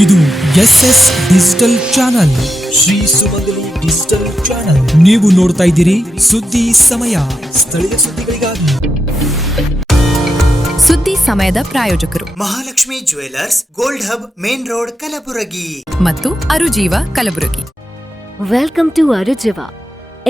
ಇದು SS digital channel, Shri ಸುಮಂಗಲಿ digital channel. ನೀವು ನೋಡ್ತಾ ಇದ್ದೀರಿ ಸುದ್ದಿ ಸಮಯ, ಸ್ಥಳೀಯ ಸುದ್ದಿಗಳಿಗಾಗಿ. ಸುದ್ದಿ ಸಮಯದ ಪ್ರಾಯೋಜಕರು Mahalakshmi jewellers, gold hub, main road, Kalaburagi ಮತ್ತು ಅರುಜೀವ Kalaburagi. Welcome to Arujiva.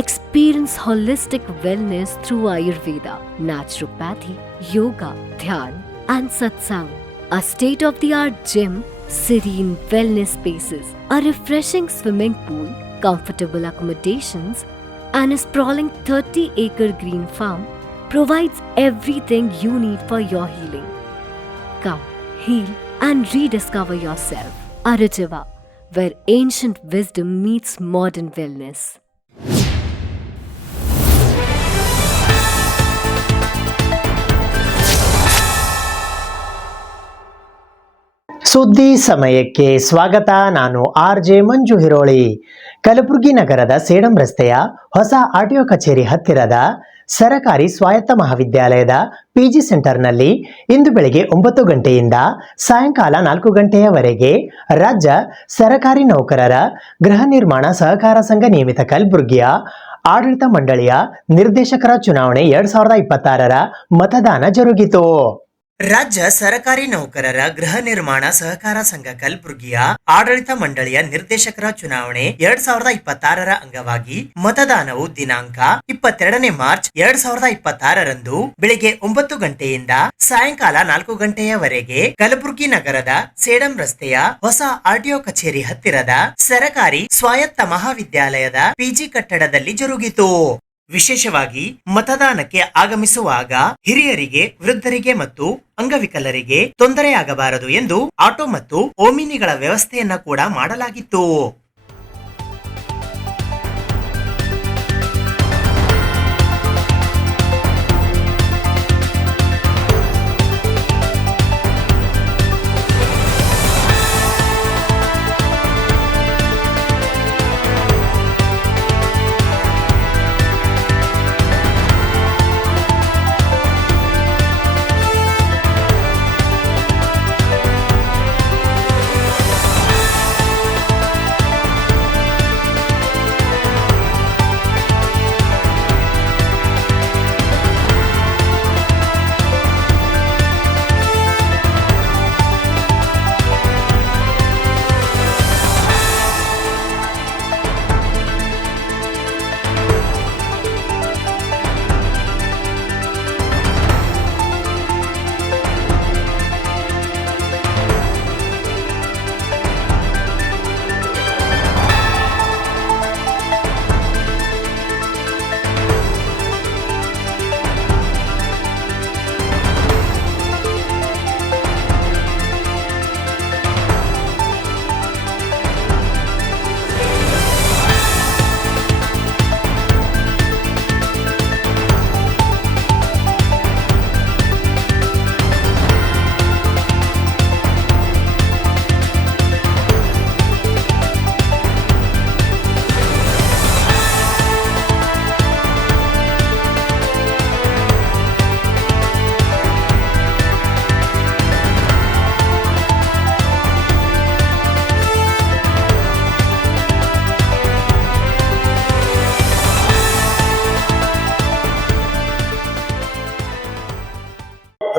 Experience holistic wellness through Ayurveda, naturopathy, yoga, dhyan, and satsang. A state-of-the-art gym, serene wellness spaces, a refreshing swimming pool, comfortable accommodations, and a sprawling 30-acre green farm provides everything you need for your healing. Come, heal, and rediscover yourself. Arujiva, where ancient wisdom meets modern wellness. ಸುದ್ದಿ ಸಮಯಕ್ಕೆ ಸ್ವಾಗತ. ನಾನು RJ ಮಂಜು ಹಿರೋಳಿ. ಕಲಬುರಗಿ ನಗರದ ಸೇಡಂ ರಸ್ತೆಯ ಹೊಸ RTO ಕಚೇರಿ ಹತ್ತಿರದ ಸರಕಾರಿ ಸ್ವಾಯತ್ತ ಮಹಾವಿದ್ಯಾಲಯದ PG ಸೆಂಟರ್ನಲ್ಲಿ ಇಂದು ಬೆಳಗ್ಗೆ 9 ಗಂಟೆಯಿಂದ ಸಾಯಂಕಾಲ 4 ಗಂಟೆಯವರೆಗೆ ರಾಜ್ಯ ಸರಕಾರಿ ನೌಕರರ ಗೃಹ ನಿರ್ಮಾಣ ಸಹಕಾರ ಸಂಘ ನಿಯಮಿತ ಕಲಬುರಗಿಯ ಆಡಳಿತ ಮಂಡಳಿಯ ನಿರ್ದೇಶಕರ ಚುನಾವಣೆ 2026ರ ಮತದಾನ ಜರುಗಿತು. ರಾಜ್ಯ ಸರಕಾರಿ ನೌಕರರ ಗೃಹ ನಿರ್ಮಾಣ ಸಹಕಾರ ಸಂಘ ಕಲಬುರಗಿಯ ಆಡಳಿತ ಮಂಡಳಿಯ ನಿರ್ದೇಶಕರ ಚುನಾವಣೆ 2026ರ ಅಂಗವಾಗಿ ಮತದಾನವು ದಿನಾಂಕ 22ನೇ ಮಾರ್ಚ್ 2026ರಂದು ಬೆಳಿಗ್ಗೆ 9 ಗಂಟೆಯಿಂದ ಸಾಯಂಕಾಲ 4 ಗಂಟೆಯವರೆಗೆ ಕಲಬುರಗಿ ನಗರದ ಸೇಡಂ ರಸ್ತೆಯ ಹೊಸ ಆರ್ಟಿಒ ಕಚೇರಿ ಹತ್ತಿರದ ಸರಕಾರಿ ಸ್ವಾಯತ್ತ ಮಹಾವಿದ್ಯಾಲಯದ PG ಕಟ್ಟಡದಲ್ಲಿ ಜರುಗಿತು. ವಿಶೇಷವಾಗಿ ಮತದಾನಕ್ಕೆ ಆಗಮಿಸುವಾಗ ಹಿರಿಯರಿಗೆ, ವೃದ್ಧರಿಗೆ ಮತ್ತು ಅಂಗವಿಕಲರಿಗೆ ತೊಂದರೆಯಾಗಬಾರದು ಎಂದು ಆಟೋ ಮತ್ತು ಓಮಿನಿಗಳ ವ್ಯವಸ್ಥೆಯನ್ನ ಕೂಡ ಮಾಡಲಾಗಿತ್ತು.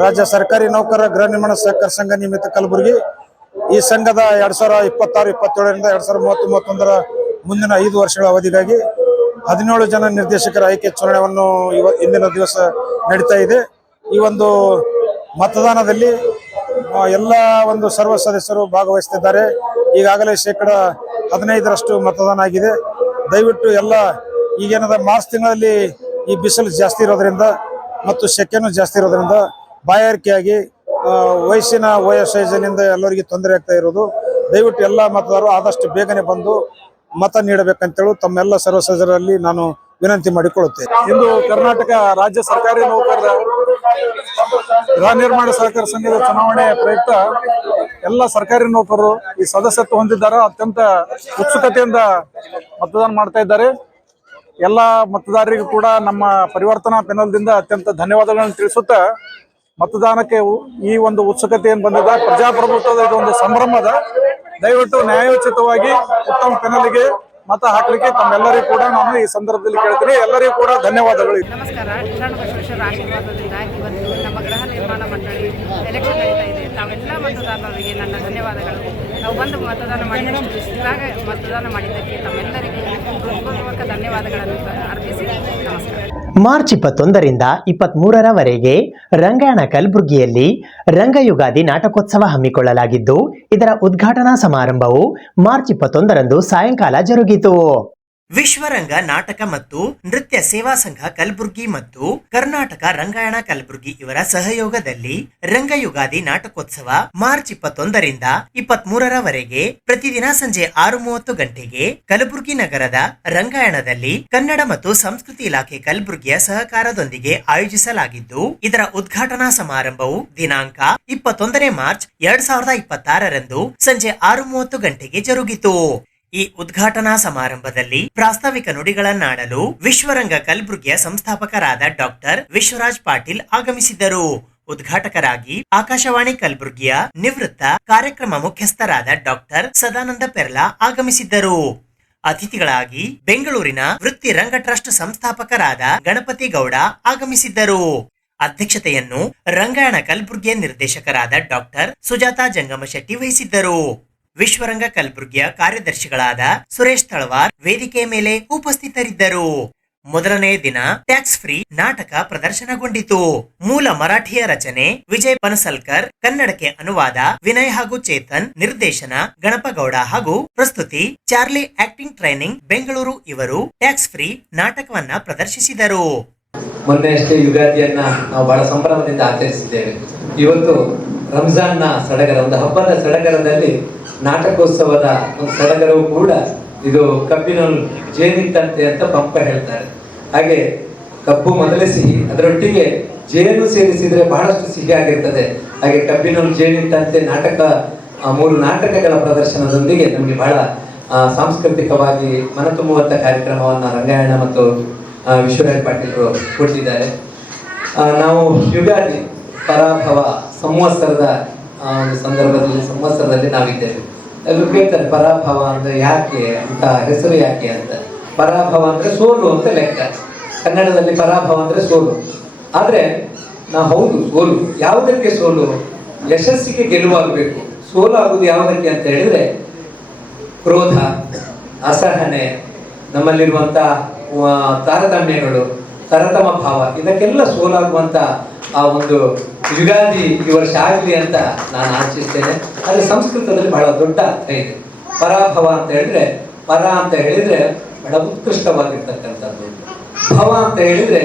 ರಾಜ್ಯ ಸರ್ಕಾರಿ ನೌಕರರ ಗೃಹ ನಿರ್ಮಾಣ ಸಹಕಾರ ಸಂಘ ನಿಯಮಿತ ಕಲಬುರಗಿ ಈ ಸಂಘದ 2026-27ರಿಂದ 2030-31ರ ಮುಂದಿನ 5 ವರ್ಷಗಳ ಅವಧಿಗಾಗಿ 17 ಜನ ನಿರ್ದೇಶಕರ ಆಯ್ಕೆ ಚುನಾವಣೆಯನ್ನು ಇಂದಿನ ದಿವಸ ನಡೀತಾ ಇದೆ. ಈ ಒಂದು ಮತದಾನದಲ್ಲಿ ಎಲ್ಲ ಒಂದು ಸರ್ವ ಸದಸ್ಯರು ಭಾಗವಹಿಸುತ್ತಿದ್ದಾರೆ. ಈಗಾಗಲೇ 15% ಮತದಾನ ಆಗಿದೆ. ದಯವಿಟ್ಟು ಎಲ್ಲ ಈಗೇನದ ಮಾರ್ಚ್ ತಿಂಗಳಲ್ಲಿ ಈ ಬಿಸಿಲು ಜಾಸ್ತಿ ಇರೋದ್ರಿಂದ ಮತ್ತು ಸೆಕೆನೂ ಜಾಸ್ತಿ ಇರೋದ್ರಿಂದ ಬಾಯಾರಿಕೆಯಾಗಿ ವಯಸ್ಸಿನಿಂದ ಎಲ್ಲರಿಗೆ ತೊಂದರೆ ಆಗ್ತಾ ಇರೋದು. ದಯವಿಟ್ಟು ಎಲ್ಲ ಮತದಾರರು ಆದಷ್ಟು ಬೇಗನೆ ಬಂದು ಮತ ನೀಡಬೇಕಂತೇಳಿ ತಮ್ಮೆಲ್ಲ ಸರ್ವ ಸದಸ್ಯರಲ್ಲಿ ನಾನು ವಿನಂತಿ ಮಾಡಿಕೊಳ್ಳುತ್ತೇನೆ. ಇಂದು ಕರ್ನಾಟಕ ರಾಜ್ಯ ಸರ್ಕಾರಿ ನೌಕರರ ಗೃಹ ನಿರ್ಮಾಣ ಸಹಕಾರ ಸಂಘದ ಚುನಾವಣೆ ಪ್ರಯುಕ್ತ ಎಲ್ಲ ಸರ್ಕಾರಿ ನೌಕರರು ಈ ಸದಸ್ಯತ್ವ ಹೊಂದಿದ್ದಾರೆ. ಅತ್ಯಂತ ಉತ್ಸುಕತೆಯಿಂದ ಮತದಾನ ಮಾಡ್ತಾ ಇದ್ದಾರೆ. ಎಲ್ಲ ಮತದಾರರಿಗೂ ಕೂಡ ನಮ್ಮ ಪರಿವರ್ತನಾ ಪೆನಲ್ದಿಂದ ಅತ್ಯಂತ ಧನ್ಯವಾದಗಳನ್ನು ತಿಳಿಸುತ್ತಾ ಮತದಾನಕ್ಕೆ ಈ ಒಂದು ಉತ್ಸುಕತೆ ಏನು ಬಂದಿದೆ, ಪ್ರಜಾಪ್ರಭುತ್ವದ ಇದೊಂದು ಸಂಭ್ರಮದ ದಯವಿಟ್ಟು ನ್ಯಾಯೋಚಿತವಾಗಿ ಉತ್ತಮ ಪೆನಲ್ಗೆ ಮತ ಹಾಕಲಿಕ್ಕೆ ತಮ್ಮೆಲ್ಲರಿಗೂ ಕೂಡ ನಾನು ಈ ಸಂದರ್ಭದಲ್ಲಿ ಕೇಳ್ತೀನಿ. ಎಲ್ಲರಿಗೂ ಕೂಡ ಧನ್ಯವಾದಗಳು. ನಮಸ್ಕಾರ. ಶರಣ ಬಸವೇಶ್ವರ ಆಶೀರ್ವಾದದಿಂದ ಇವತ್ತು ನಮ್ಮ ಗೃಹ ನಿರ್ಮಾಣ ಮಂಡಳಿ ಎಲೆಕ್ಷನ್ ನಡೀತಾ ಇದೆ. ತಾವೆಲ್ಲ ಮತದಾರರಿಗೆ ನನ್ನ ಧನ್ಯವಾದಗಳು. ನಾವು ಬಂದು ಮತದಾನ ಮಾಡಿದಷ್ಟು ಇಷ್ಟಾಗ ಮತದಾನ ಮಾಡಿದ್ದಕ್ಕೆ ತಮ್ಮೆಲ್ಲರಿಗೂ ಹೃತ್ಪೂರ್ವಕ ಧನ್ಯವಾದಗಳನ್ನು ಅರ್ಪಿಸಿ ನಮಸ್ಕಾರ. ಮಾರ್ಚ್ 21ರಿಂದ 23ರವರೆಗೆ ರಂಗಾಯಣ ಕಲಬುರಗಿಯಲ್ಲಿ ರಂಗಯುಗಾದಿ ನಾಟಕೋತ್ಸವ ಹಮ್ಮಿಕೊಳ್ಳಲಾಗಿದ್ದು, ಇದರ ಉದ್ಘಾಟನಾ ಸಮಾರಂಭವು ಮಾರ್ಚ್ 21ರಂದು ಸಾಯಂಕಾಲ ಜರುಗಿತು. ವಿಶ್ವರಂಗ ನಾಟಕ ಮತ್ತು ನೃತ್ಯ ಸೇವಾ ಸಂಘ ಕಲಬುರ್ಗಿ ಮತ್ತು ಕರ್ನಾಟಕ ರಂಗಾಯಣ ಕಲಬುರ್ಗಿ ಇವರ ಸಹಯೋಗದಲ್ಲಿ ರಂಗಯುಗಾದಿ ನಾಟಕೋತ್ಸವ ಮಾರ್ಚ್ 21ರಿಂದ 23ರವರೆಗೆ ಪ್ರತಿದಿನ ಸಂಜೆ 6:30 ಗಂಟೆಗೆ ಕಲಬುರ್ಗಿ ನಗರದ ರಂಗಾಯಣದಲ್ಲಿ ಕನ್ನಡ ಮತ್ತು ಸಂಸ್ಕೃತಿ ಇಲಾಖೆ ಕಲಬುರ್ಗಿಯ ಸಹಕಾರದೊಂದಿಗೆ ಆಯೋಜಿಸಲಾಗಿದ್ದು, ಇದರ ಉದ್ಘಾಟನಾ ಸಮಾರಂಭವು ದಿನಾಂಕ 21 ಮಾರ್ಚ್ 2026ರಂದು ಸಂಜೆ 6:30 ಗಂಟೆಗೆ ಜರುಗಿತು. ಈ ಉದ್ಘಾಟನಾ ಸಮಾರಂಭದಲ್ಲಿ ಪ್ರಾಸ್ತಾವಿಕ ನುಡಿಗಳನ್ನಾಡಲು ವಿಶ್ವರಂಗ ಕಲಬುರ್ಗಿಯ ಸಂಸ್ಥಾಪಕರಾದ ಡಾಕ್ಟರ್ ವಿಶ್ವರಾಜ್ ಪಾಟೀಲ್ ಆಗಮಿಸಿದ್ದರು. ಉದ್ಘಾಟಕರಾಗಿ ಆಕಾಶವಾಣಿ ಕಲಬುರ್ಗಿಯ ನಿವೃತ್ತ ಕಾರ್ಯಕ್ರಮ ಮುಖ್ಯಸ್ಥರಾದ ಡಾಕ್ಟರ್ ಸದಾನಂದ ಪೆರ್ಲಾ ಆಗಮಿಸಿದ್ದರು. ಅತಿಥಿಗಳಾಗಿ ಬೆಂಗಳೂರಿನ ವೃತ್ತಿ ರಂಗ ಟ್ರಸ್ಟ್ ಸಂಸ್ಥಾಪಕರಾದ ಗಣಪತಿ ಗೌಡ ಆಗಮಿಸಿದ್ದರು. ಅಧ್ಯಕ್ಷತೆಯನ್ನು ರಂಗಾಯಣ ಕಲಬುರ್ಗಿಯ ನಿರ್ದೇಶಕರಾದ ಡಾಕ್ಟರ್ ಸುಜಾತಾ ಜಂಗಮಶೆಟ್ಟಿ ವಹಿಸಿದ್ದರು. ವಿಶ್ವರಂಗ ಕಲಬುರ್ಗಿಯ ಕಾರ್ಯದರ್ಶಿಗಳಾದ ಸುರೇಶ್ ತಳವಾರ್ ವೇದಿಕೆಯ ಮೇಲೆ ಉಪಸ್ಥಿತರಿದ್ದರು. ಮೊದಲನೇ ದಿನ ಟ್ಯಾಕ್ಸ್ ಫ್ರೀ ನಾಟಕ ಪ್ರದರ್ಶನಗೊಂಡಿತು. ಮೂಲ ಮರಾಠಿಯ ರಚನೆ ವಿಜಯ್ ಪನಸಲ್ಕರ್, ಕನ್ನಡಕ್ಕೆ ಅನುವಾದ ವಿನಯ್ ಹಾಗೂ ಚೇತನ್, ನಿರ್ದೇಶನ ಗಣಪಗೌಡ ಹಾಗೂ ಪ್ರಸ್ತುತಿ ಚಾರ್ಲಿ ಆಕ್ಟಿಂಗ್ ಟ್ರೈನಿಂಗ್ ಬೆಂಗಳೂರು ಇವರು ಟ್ಯಾಕ್ಸ್ ಫ್ರೀ ನಾಟಕವನ್ನ ಪ್ರದರ್ಶಿಸಿದರು. ಮೊನ್ನೆ ಅಷ್ಟೇ ಯುಗಾದಿಯನ್ನ ನಾವು ಬಹಳ ಸಂಭ್ರಮದಿಂದ ಆಚರಿಸಿದ್ದೇವೆ. ಇವತ್ತು ರಂಜಾನ್ನ ಸಡಗರ, ಒಂದು ಹಬ್ಬದ ಸಡಗರದಲ್ಲಿ ನಾಟಕೋತ್ಸವದ ಒಂದು ಸಡಗರವು ಕೂಡ ಇದು ಕಬ್ಬಿನಲ್ಲಿ ಜೇನಿಟ್ಟಂತೆ ಅಂತ ಪಂಪ ಹೇಳ್ತಾರೆ. ಹಾಗೆ ಕಬ್ಬು ಮೊದಲೇ ಸಿಹಿ, ಅದರೊಟ್ಟಿಗೆ ಜೇನು ಸೇರಿಸಿದ್ರೆ ಬಹಳಷ್ಟು ಸಿಹಿ ಆಗಿರ್ತದೆ. ಹಾಗೆ ಕಬ್ಬಿನಲ್ಲಿ ಜೇನಿಟ್ಟಂತೆ ನಾಟಕ, 3 ನಾಟಕಗಳ ಪ್ರದರ್ಶನದೊಂದಿಗೆ ನಮಗೆ ಬಹಳ ಸಾಂಸ್ಕೃತಿಕವಾಗಿ ಮನ ತುಂಬುವಂಥ ಕಾರ್ಯಕ್ರಮವನ್ನು ರಂಗಾಯಣ ಮತ್ತು ವಿಶ್ವರಾಜ್ ಪಾಟೀಲರು ಕೊಟ್ಟಿದ್ದಾರೆ. ನಾವು ಯುಗಾದಿ ಪರಾಭವ ಸಂವತ್ಸರದ ಒಂದು ಸಂವತ್ಸರದಲ್ಲಿ ನಾವಿದ್ದೇವೆ. ಎಲ್ಲರೂ ಕೇಳ್ತಾರೆ ಪರಾಭವ ಅಂದ್ರೆ ಯಾಕೆ ಅಂತ, ಹೆಸರು ಯಾಕೆ ಅಂತ. ಪರಾಭವ ಅಂದ್ರೆ ಸೋಲು ಅಂತ ಲೆಕ್ಕ. ಕನ್ನಡದಲ್ಲಿ ಪರಾಭವ ಅಂದ್ರೆ ಸೋಲು. ಆದ್ರೆ ಹೌದು, ಸೋಲು. ಯಾವುದಕ್ಕೆ ಸೋಲು? ಯಶಸ್ಸಿಗೆ ಗೆಲುವಾಗಬೇಕು. ಸೋಲು ಆಗುವುದು ಯಾವುದಕ್ಕೆ ಅಂತ ಹೇಳಿದ್ರೆ ಕ್ರೋಧ, ಅಸಹನೆ, ನಮ್ಮಲ್ಲಿರುವಂತ ತಾರತಮ್ಯಗಳು, ತರತಮ ಭಾವ, ಇದಕ್ಕೆಲ್ಲ ಸೋಲಾಗುವಂತ ಆ ಒಂದು ಯುಗಾದಿ ಈ ವರ್ಷ ಆಗಲಿ ಅಂತ ನಾನು ಆಶಿಸ್ತೇನೆ. ಆದರೆ ಸಂಸ್ಕೃತದಲ್ಲಿ ಬಹಳ ದೊಡ್ಡ ಅರ್ಥ ಇದೆ. ಪರಾಭವ ಅಂತ ಹೇಳಿದ್ರೆ, ಪರ ಅಂತ ಹೇಳಿದ್ರೆ ಬಹಳ ಉತ್ಕೃಷ್ಟವಾಗಿರ್ತಕ್ಕಂಥದ್ದು, ಭವ ಅಂತ ಹೇಳಿದ್ರೆ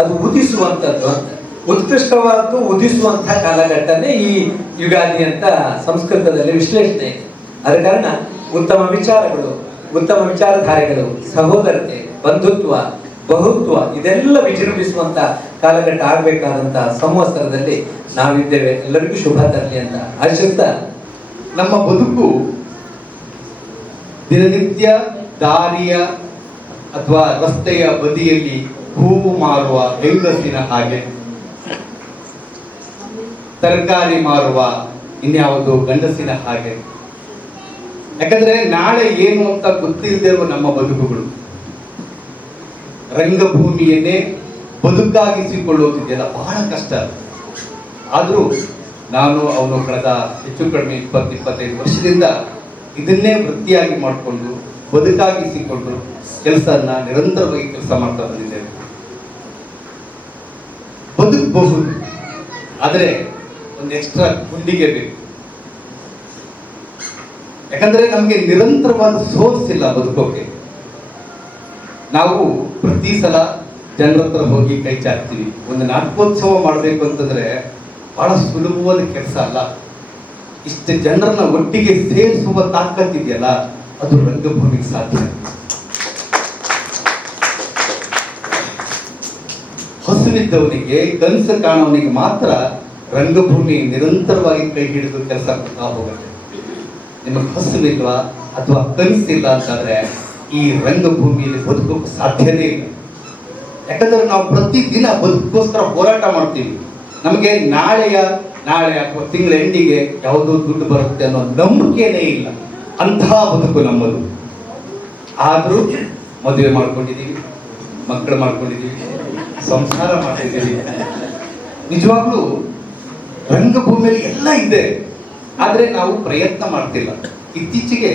ಅದು ಉದಿಸುವಂಥದ್ದು ಅಂತ. ಉತ್ಕೃಷ್ಟವಾದ್ದು ಉದಿಸುವಂತಹ ಕಾಲಘಟ್ಟನೇ ಈ ಯುಗಾದಿ ಅಂತ ಸಂಸ್ಕೃತದಲ್ಲಿ ವಿಶ್ಲೇಷಣೆ ಇದೆ. ಆದ ಕಾರಣ ಉತ್ತಮ ವಿಚಾರಗಳು, ಉತ್ತಮ ವಿಚಾರಧಾರೆಗಳು, ಸಹೋದರತೆ, ಬಂಧುತ್ವ, ಬಹುತ್ವ ಇದೆಲ್ಲ ವಿಜೃಂಭಿಸುವಂತ ಕಾಲಘಟ್ಟ ಆಗ್ಬೇಕಾದಂತ ಸಂವತ್ಸರದಲ್ಲಿ ನಾವಿದ್ದೇವೆ. ಎಲ್ಲರಿಗೂ ಶುಭ ತರಲಿ ಅಂತ ಆಶಿಸ್ತಾ, ನಮ್ಮ ಬದುಕು ದಿನನಿತ್ಯ ದಾರಿಯ ಅಥವಾ ರಸ್ತೆಯ ಬದಿಯಲ್ಲಿ ಹೂವು ಮಾರುವ ಹೆಂಗಸಿನ ಹಾಗೆ, ತರಕಾರಿ ಮಾರುವ ಇನ್ಯಾವುದು ಗಂಡಸಿನ ಹಾಗೆ. ಯಾಕಂದ್ರೆ ನಾಳೆ ಏನು ಅಂತ ಗೊತ್ತಿಲ್ಲದೆ ಇರುವ ನಮ್ಮ ಬದುಕುಗಳು. ರಂಗಭೂಮಿಯನ್ನೇ ಬದುಕಾಗಿಸಿಕೊಳ್ಳುವುದಿದೆಯಲ್ಲ, ಬಹಳ ಕಷ್ಟ. ಆದರೂ ಅವನು ಕಳೆದ ಹೆಚ್ಚು ಕಡಿಮೆ 20-25 ವರ್ಷದಿಂದ ಇದನ್ನೇ ವೃತ್ತಿಯಾಗಿ ಮಾಡಿಕೊಂಡು ಬದುಕಾಗಿಸಿಕೊಂಡು ನಿರಂತರವಾಗಿ ಕೆಲಸ ಮಾಡ್ತಾ ಬಂದಿದ್ದೇವೆ. ಬದುಕಬಹುದು, ಆದರೆ ಒಂದು ಎಕ್ಸ್ಟ್ರಾ ಗುಂಡಿಗೆ ಬೇಕು. ಯಾಕಂದ್ರೆ ನಮಗೆ ನಿರಂತರವಾದ ಸೋರ್ಸ್ ಇಲ್ಲ ಬದುಕೋಕೆ. ನಾವು ಪ್ರತಿ ಸಲ ಜನರ ಹತ್ರ ಹೋಗಿ ಕೈ ಚಾಚ್ತೀವಿ. ಒಂದು ನಾಟಕೋತ್ಸವ ಮಾಡಬೇಕು ಅಂತಂದ್ರೆ ಬಹಳ ಸುಲಭವಾದ ಕೆಲಸ ಅಲ್ಲ. ಇಷ್ಟು ಜನರನ್ನ ಒಟ್ಟಿಗೆ ಸೇರಿಸುವ ತಾಕತ್ತಿದೆಯಲ್ಲ, ಅದು ರಂಗಭೂಮಿಗೆ ಸಾಧ್ಯ. ಹಸುವಿದ್ದವನಿಗೆ, ಕನಸು ಕಾಣೋನಿಗೆ ಮಾತ್ರ ರಂಗಭೂಮಿ ನಿರಂತರವಾಗಿ ಕೈ ಹಿಡಿದು ಕೆಲಸ ಮಾಡ್ತಾ ಹೋಗುತ್ತೆ. ನಿಮಗೆ ಹಸುವಿಲ್ವಾ ಅಥವಾ ಕನಸಿಲ್ಲ ಅಂತಂದ್ರೆ ಈ ರಂಗಭೂಮಿಯಲ್ಲಿ ಬದುಕೋಕೆ ಸಾಧ್ಯನೇ ಇಲ್ಲ. ಯಾಕಂದ್ರೆ ನಾವು ಪ್ರತಿದಿನ ಬದುಕೋಸ್ಕರ ಹೋರಾಟ ಮಾಡ್ತೀವಿ. ನಮಗೆ ನಾಳೆ ಅಥವಾ ತಿಂಗಳ ಎಂಡಿಗೆ ಯಾವುದೋ ದುಡ್ಡು ಬರುತ್ತೆ ಅನ್ನೋ ನಂಬಿಕೆನೇ ಇಲ್ಲ. ಅಂತಹ ಬದುಕು ನಮ್ಮದು. ಆದರೂ ಮದುವೆ ಮಾಡ್ಕೊಂಡಿದ್ದೀವಿ, ಮಕ್ಕಳು ಮಾಡ್ಕೊಂಡಿದ್ದೀವಿ, ಸಂಸಾರ ಮಾಡ್ತಿದ್ದೀವಿ. ನಿಜವಾಗ್ಲೂ ರಂಗಭೂಮಿಯಲ್ಲಿ ಎಲ್ಲ ಇದೆ, ಆದರೆ ನಾವು ಪ್ರಯತ್ನ ಮಾಡ್ತಿಲ್ಲ. ಇತ್ತೀಚೆಗೆ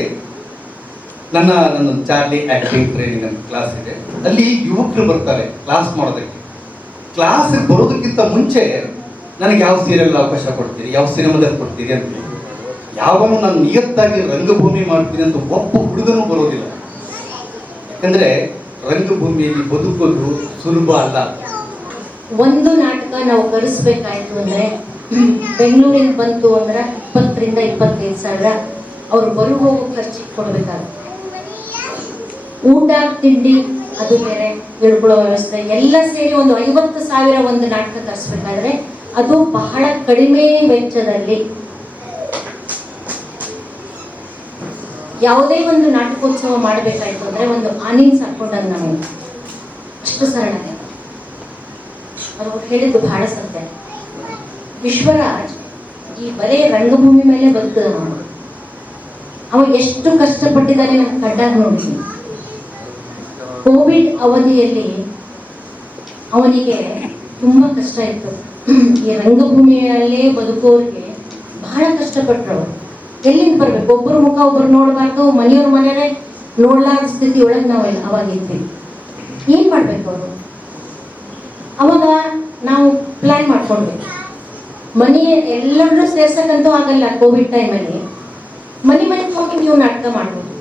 ನನ್ನ ಚಾರ್ಲಿ ಆಕ್ಟಿಂಗ್ ಟ್ರೈನಿಂಗ್ ಅಂತ ಕ್ಲಾಸ್ ಇದೆ, ಅಲ್ಲಿ ಯುವಕರು ಬರ್ತಾರೆ ಕ್ಲಾಸ್ ಮಾಡೋದಕ್ಕೆ. ಕ್ಲಾಸಿಗೆ ಬರೋದಕ್ಕಿಂತ ಮುಂಚೆ ನನಗೆ ಯಾವ ಸೀರಿಯಲ್ ಅವಕಾಶ ಕೊಡ್ತೀರಿ, ಯಾವ ಸಿನಿಮಾದಲ್ಲಿ ಕೊಡ್ತೀರಿ ಅಂತ. ಯಾವನು ನಾನು ನಿಯತ್ತಾಗಿ ರಂಗಭೂಮಿ ಮಾಡ್ತೀನಿ ಅಂತ ಒಬ್ಬ ಹುಡುಗನೂ ಬರೋದಿಲ್ಲ. ಯಾಕಂದ್ರೆ ರಂಗಭೂಮಿಯಲ್ಲಿ ಬದುಕೋದು ಸುಲಭ ಅಲ್ಲ. ಒಂದು ನಾಟಕ ನಾವು ಕರೆಸ್ಬೇಕಾಯ್ತು ಅಂದ್ರೆ ಬೆಂಗಳೂರಿಂದ ಬಂತು ಅಂದ್ರೆ 20,000 ರಿಂದ 25,000 ಅವ್ರು ಬರು ಹೋಗೋ ಖರ್ಚಿಗೆ ಕೊಡ್ಬೇಕಾಗುತ್ತೆ. ಊಟ ತಿಂಡಿ ಅದು ಬೇರೆ, ಇಳ್ಕೊಳ್ಳೋ ವ್ಯವಸ್ಥೆ ಎಲ್ಲ ಸೇರಿ ಒಂದು 50,000 ಒಂದು ನಾಟಕ ತರಿಸ್ಬೇಕಾದ್ರೆ ಅದು ಬಹಳ ಕಡಿಮೆ ವೆಚ್ಚದಲ್ಲಿ. ಯಾವುದೇ ಒಂದು ನಾಟಕೋತ್ಸವ ಮಾಡಬೇಕಾಯ್ತು ಅಂದ್ರೆ ಒಂದು ಆನಿನ್ಸ್ ಹಾಕೊಂಡಂಗೆ ನಾವು ಅಷ್ಟು ಸರಳ. ಅವ್ರು ಹೇಳಿದ್ದು ಬಹಳ ಸತ್ಯ. ವಿಶ್ವರಾಜ್ ಈ ಬರೇ ರಂಗಭೂಮಿ ಮೇಲೆ ಬದುಕಿದ ಅವ ಎಷ್ಟು ಕಷ್ಟಪಟ್ಟಿದ್ದಾನೆ ನಾನು ಕಡ್ಡಾಗ ನೋಡಿದ್ದೀನಿ. ಕೋವಿಡ್ ಅವಧಿಯಲ್ಲಿ ಅವನಿಗೆ ತುಂಬಾ ಕಷ್ಟ ಇತ್ತು. ಈ ರಂಗಭೂಮಿಯಲ್ಲೇ ಬದುಕೋರಿಗೆ ಬಹಳ ಕಷ್ಟಪಟ್ಟರು. ಎಲ್ಲಿಂದ ಬರ್ಬೇಕು, ಒಬ್ಬರು ಮುಖ ಒಬ್ಬರು ನೋಡಬಾರ್ದು, ಮನೆಯವ್ರ ಮನೆಯೇ ನೋಡ್ಲಾರ್ದ ಸ್ಥಿತಿ ಒಳಗೆ ನಾವೆಲ್ಲ ಅವಾಗ ಇದ್ವಿ. ಏನ್ ಮಾಡ್ಬೇಕು ಅವರು? ಅವಾಗ ನಾವು ಪ್ಲಾನ್ ಮಾಡ್ಕೊಂಡ್ವಿ, ಮನೆ ಎಲ್ಲರನ್ನೂ ಸೇರ್ಸಕ್ಕಂತೂ ಆಗಲ್ಲ. ಕೋವಿಡ್ ಟೈಮಲ್ಲಿ ಮನೆಗೆ ಹೋಗಿ ನೀವು ನಾಟಕ ಮಾಡ್ಬೋದು.